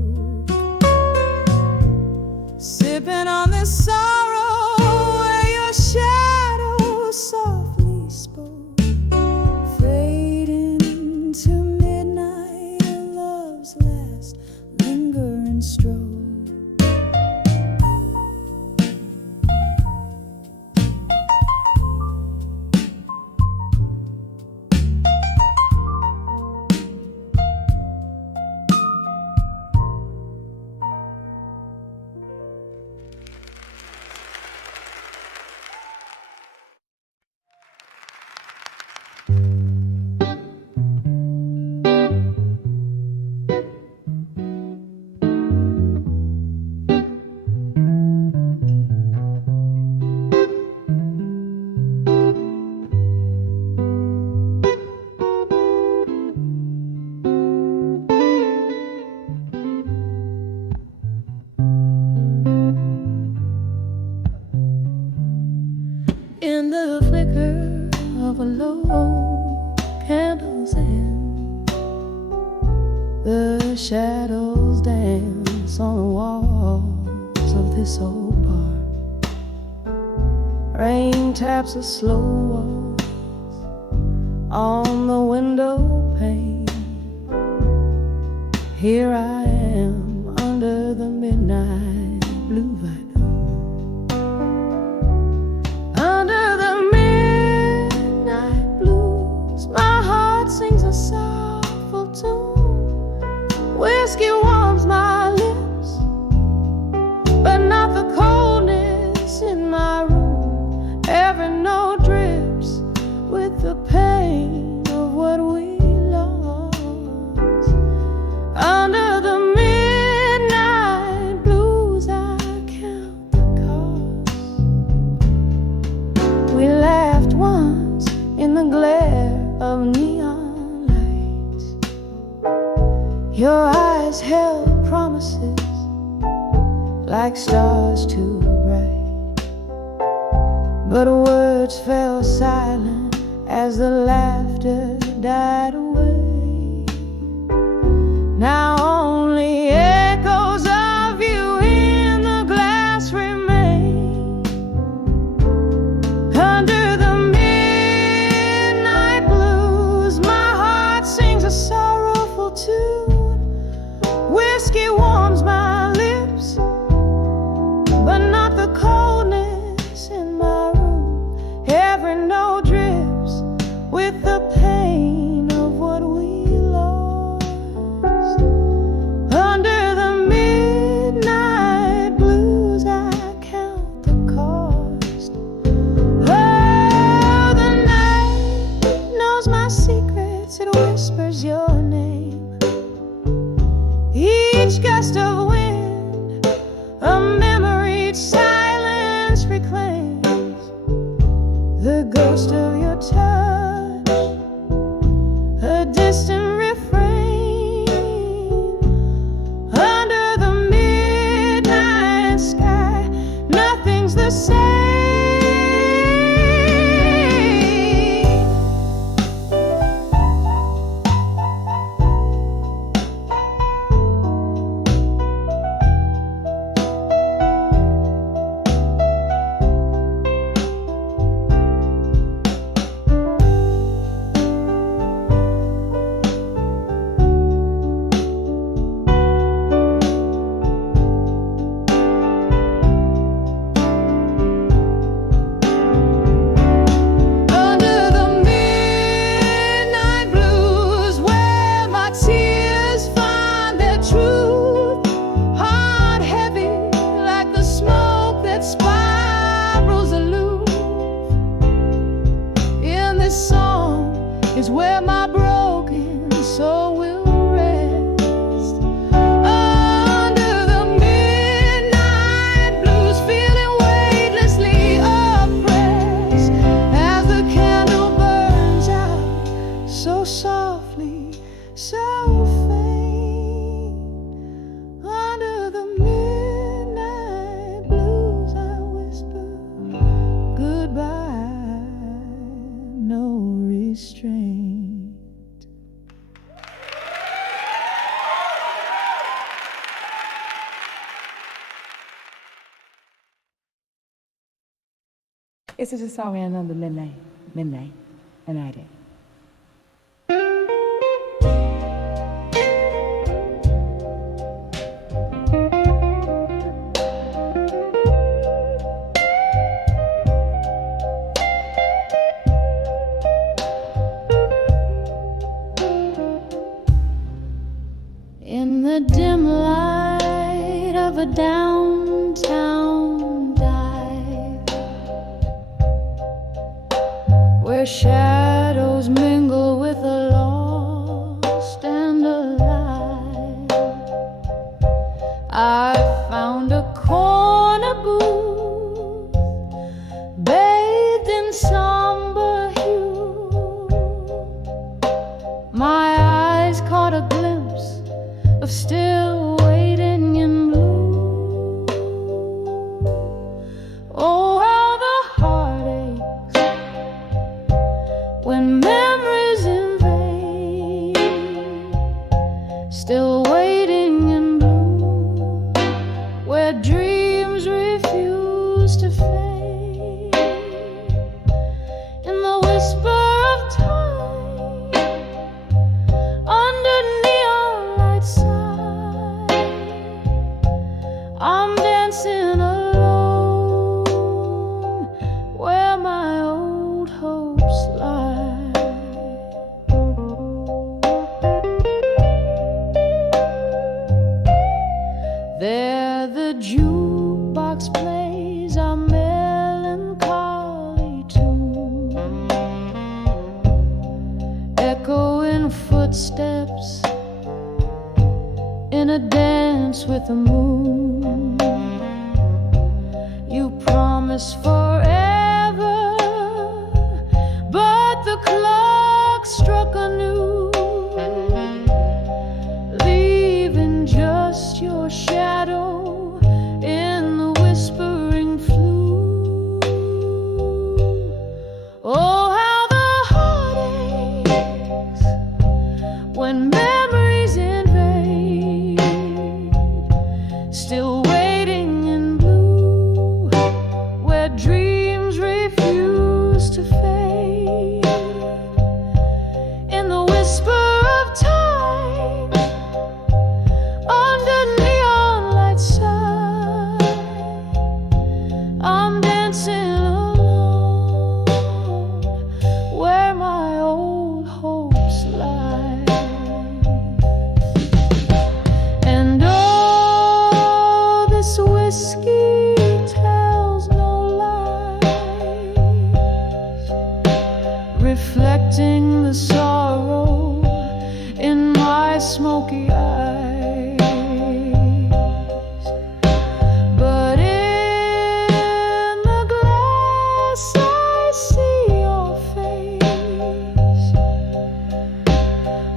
Sipping on this sorrow where your shadow softly spoke, fading into midnight and love's last lingering stroke. In the flicker of a low candle's end, the shadows dance on the walls of this old bar. Rain taps the slow walls on the window pane. Here I am under the midnight blue viaduct. Under the midnight blues, my heart sings a soulful tune. Whiskey warms my lips, but not the coldness in my room. Every note drips with the pain of what we lost. Under the midnight blues, I count the cost. We laughed once in the glare of neon lights. Your eyes held promises like stars too bright, but words fell silent as the laughter died away. Now only echoes of you in the glass remain. Under the midnight blues, my heart sings a sorrowful tune. Whiskey warms my lips, but not the coldness in my room. Every note drips with the pain of so faint. Under the midnight blues I whisper goodbye, no restraint. It's just a song ran on the midnight, and I did. In the dim light of a downtown dive, where shadows mingle with the lost and alive, I found a corner booth bathed in somber hue. My eyes caught a glimpse of still waiting in blue. Oh, how the heart aches when memories invade, still waiting in blue, where dreams refuse to fade. In the whisper of time, under neon light side, I'm dancing alone where my old hopes lie. There the jukebox plays a melancholy tune, echoing footsteps in a dance with the moon. You promise forever, but the clock struck anew, leaving just your shadow in the whispering flue. Oh, how the heart aches when memories invade, still waiting in blue, where dreams refuse to fade. In the whisper of time, under neon light side, I'm dancing alone where my old hopes lie. And oh, this whiskey tells no lies, reflecting the sorrow in my smoky eyes. But in the glass I see your face,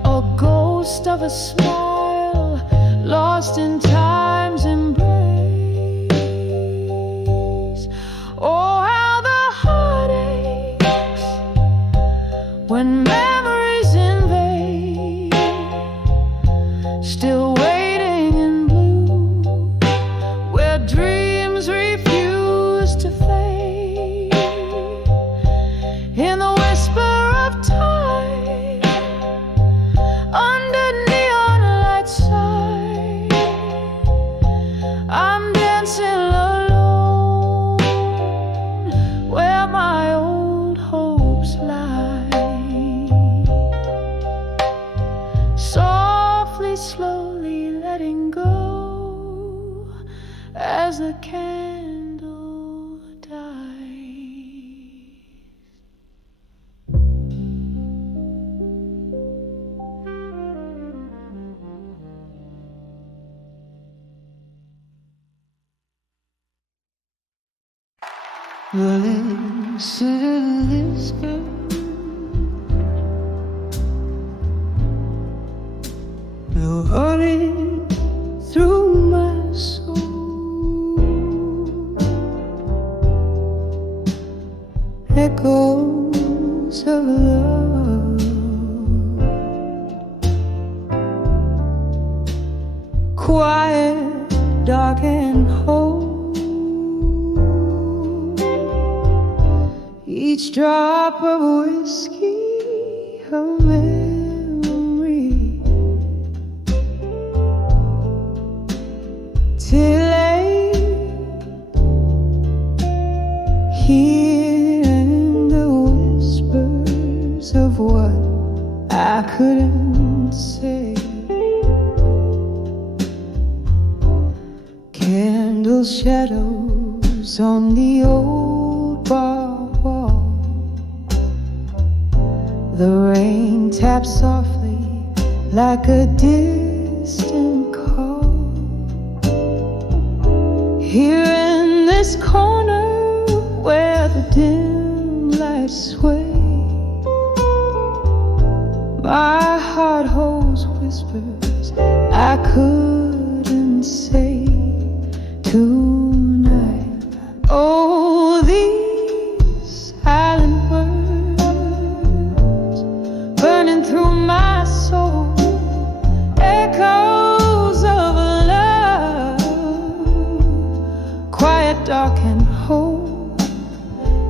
a ghost of a smile lost in time's embrace. Oh, how the heart aches when memories invade, still waiting in blue, where dreams refuse to fade. In the whisper of time, under neon light side, I'm dancing alone where my old hopes lie. Softly, slowly letting go as the candle dies. Listen to this girl, running through my soul, echoes of love, quiet, dark and whole. Each drop of whiskey, a memory, till I hearing the whispers of what I couldn't say. Candle shadows on the old bar wall. The rain taps softly like a distant call. Here in this corner where the dim lights sway, my heart holds whispers I couldn't say tonight. Oh, these silent words burning through my soul, echoes of love, quiet, dark and whole.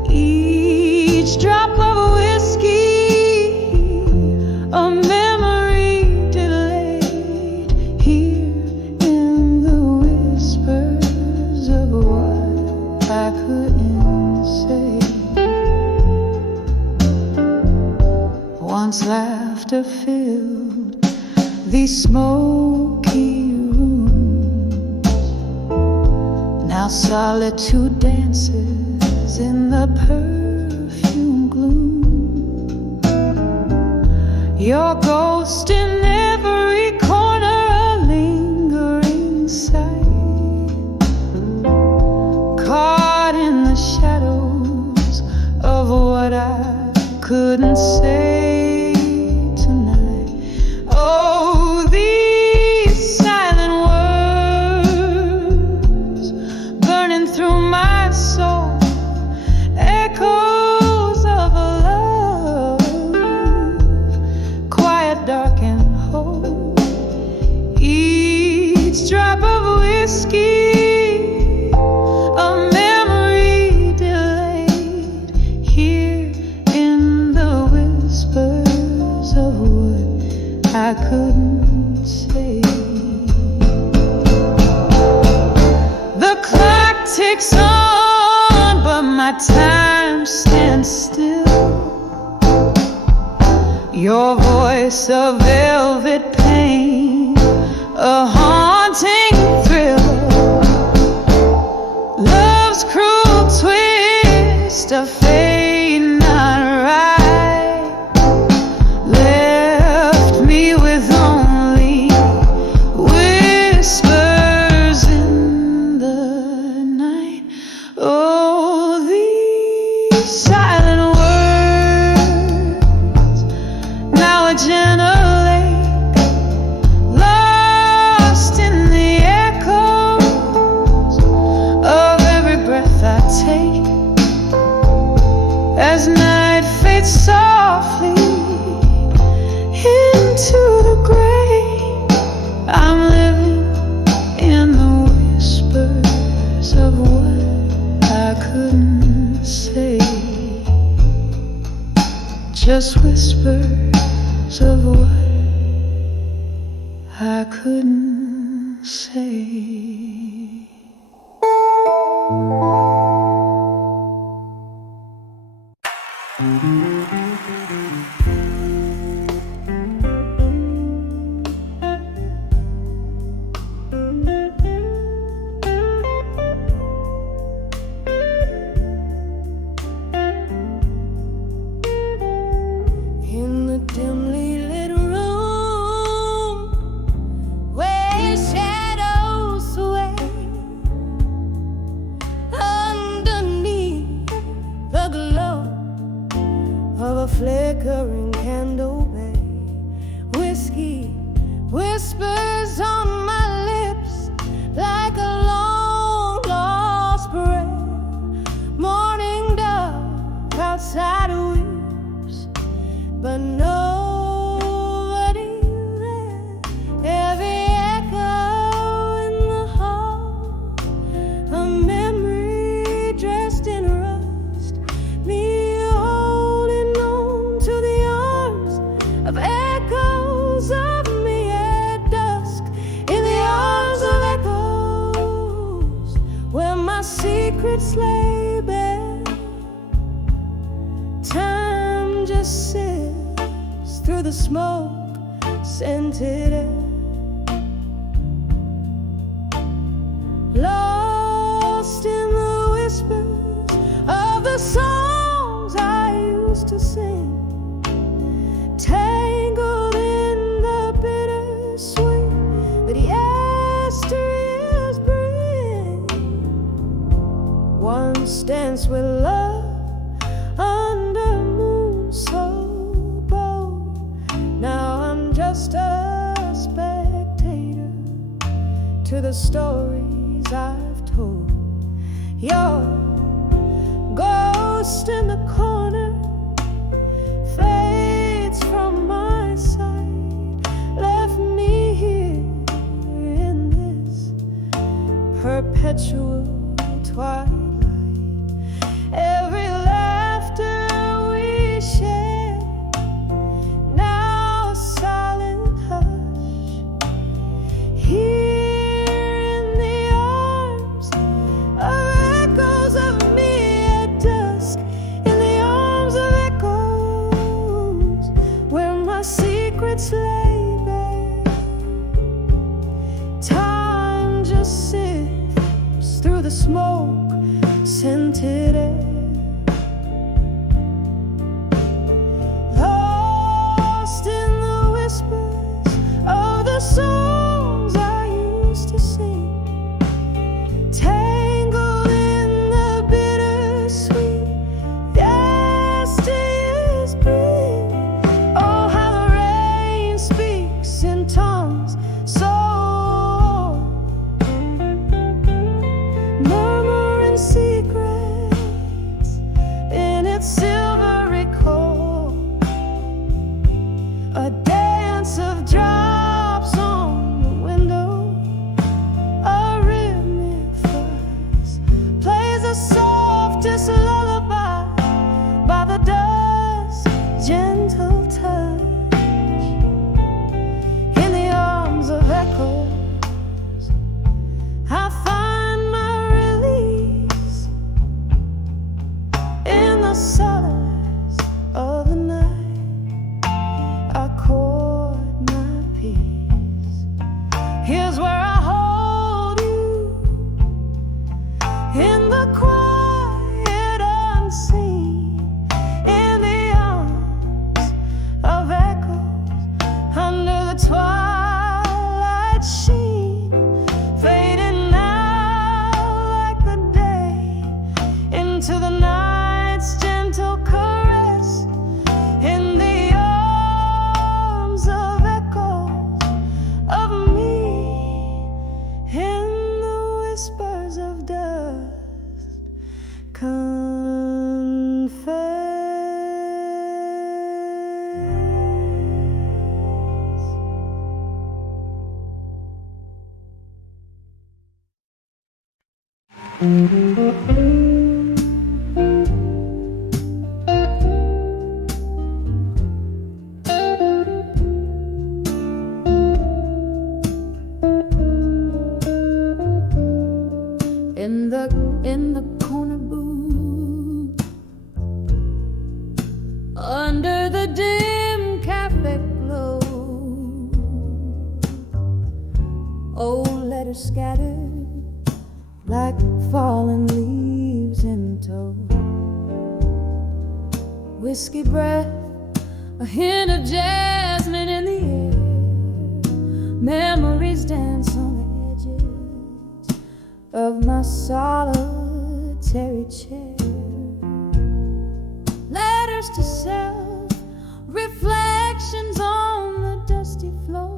Each drop of whiskey, a memory delayed, here in the whispers of what I couldn't say. Once laughter filled these smoky rooms, now solitude dances in the perfume gloom. Your ghost in every corner, a lingering sight, caught in the shadows of what I couldn't say tonight. Oh, these silent words burning through my soul, echoes of love, quiet, dark and whole. Each drop of whiskey, a memory delayed, here in the whispers of what I couldn't say. The clock ticks on, but my time stands still. Your voice, a velvet pain, a haunting thrill. Love's cruel twist, a fate not right, left me with only whispers in the night. Oh, these silent words, now a gentle lake, lost in the echoes of every breath I take. As night fades softly into the gray, I'm living in the whispers of what I couldn't say. Just whispers of what I couldn't say. In the dimly lit room where shadows sway, whispers on my lips like a long lost prayer. Morning dove outside weeps, but nobody there. Every echo in the hall, a memory dressed in rust, me holding on to the arms of echoes of me at dusk, in the arms of echoes where my secrets lay bare. Time just sifts through the smoke scented air, lost in the whispers of the songs I used to sing, tangled in the bittersweet that yesteryears bring. Once danced with love under moon so bold, now I'm just a spectator to the stories I've told. Your ghost in the corner fades from my sight, left me here in this perpetual twilight. Every laughter we shared, now a silent hush, here in the arms of echoes of me at dusk, in the arms of echoes where my secrets lay bare. Time just sifts through the smoke scented air, lost in the whispers of the songs I used to sing, tangled in the bittersweet yesteryears bring. Oh, how the rain speaks in tongues so murmuring secrets in its silvery core, a dance of drops on the window, a rhythmic fuzz plays the softest lullaby by the dusk's gentle touch, in the arms of echoes I find my release, in the solace of the night I chord my peace. Here's where I hold you, in the quiet unseen, in the arms of echoes under the twilight sheen, fading out like the day into the night's gentle caress, in the arms of echoes of me, in the whispers of dust confess. In the corner booth, under the dim cafe glow, old letters scattered like fallen leaves in tow, whiskey breath, a hint of jasmine in the air, memories dance on the edges of my solitary chair. Letters to self, reflections on the dusty floor,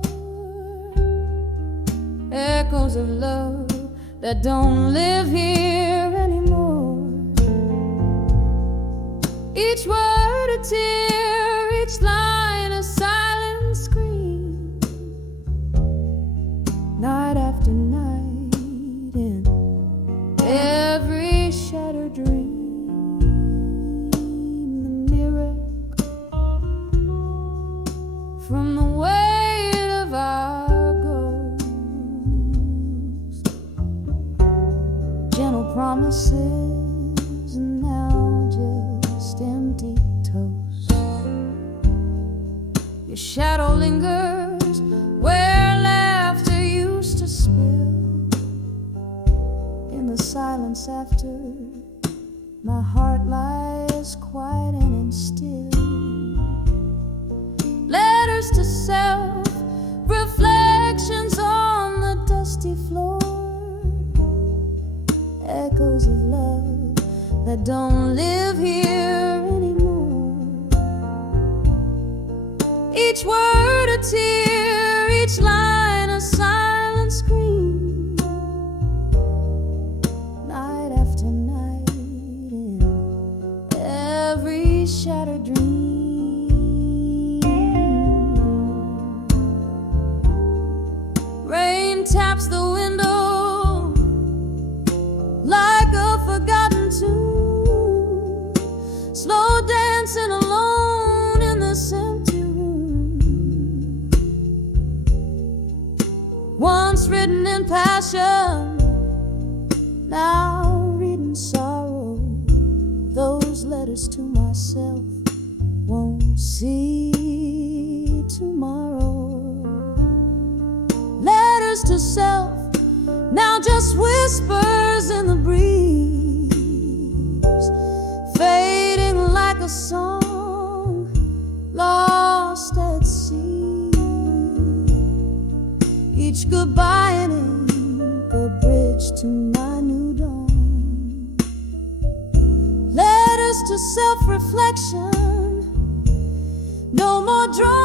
echoes of love that don't live here anymore. Each word a tear, each line a silent scream, night after night in every shattered dream. The miracle from the weight of our ghosts, gentle promises and now just empty toast. Your shadow lingers where laughter used to spill. In the silence after, my heart lies quiet and still. Letters to self, reflections on the dusty floor, echoes of love that don't live here anymore. Each word a tear, each line a silent scream, night after night in every shattered dream. Rain taps the window like a forgotten tune, slow dancing alone in this empty room. Once written in passion, now reading sorrow. Those letters to myself won't see tomorrow. Letters to self, now just whispers in the breeze, fading like a song lost at sea. Each goodbye an ink, a bridge to my new dawn. Letters to self-reflection, no more drawing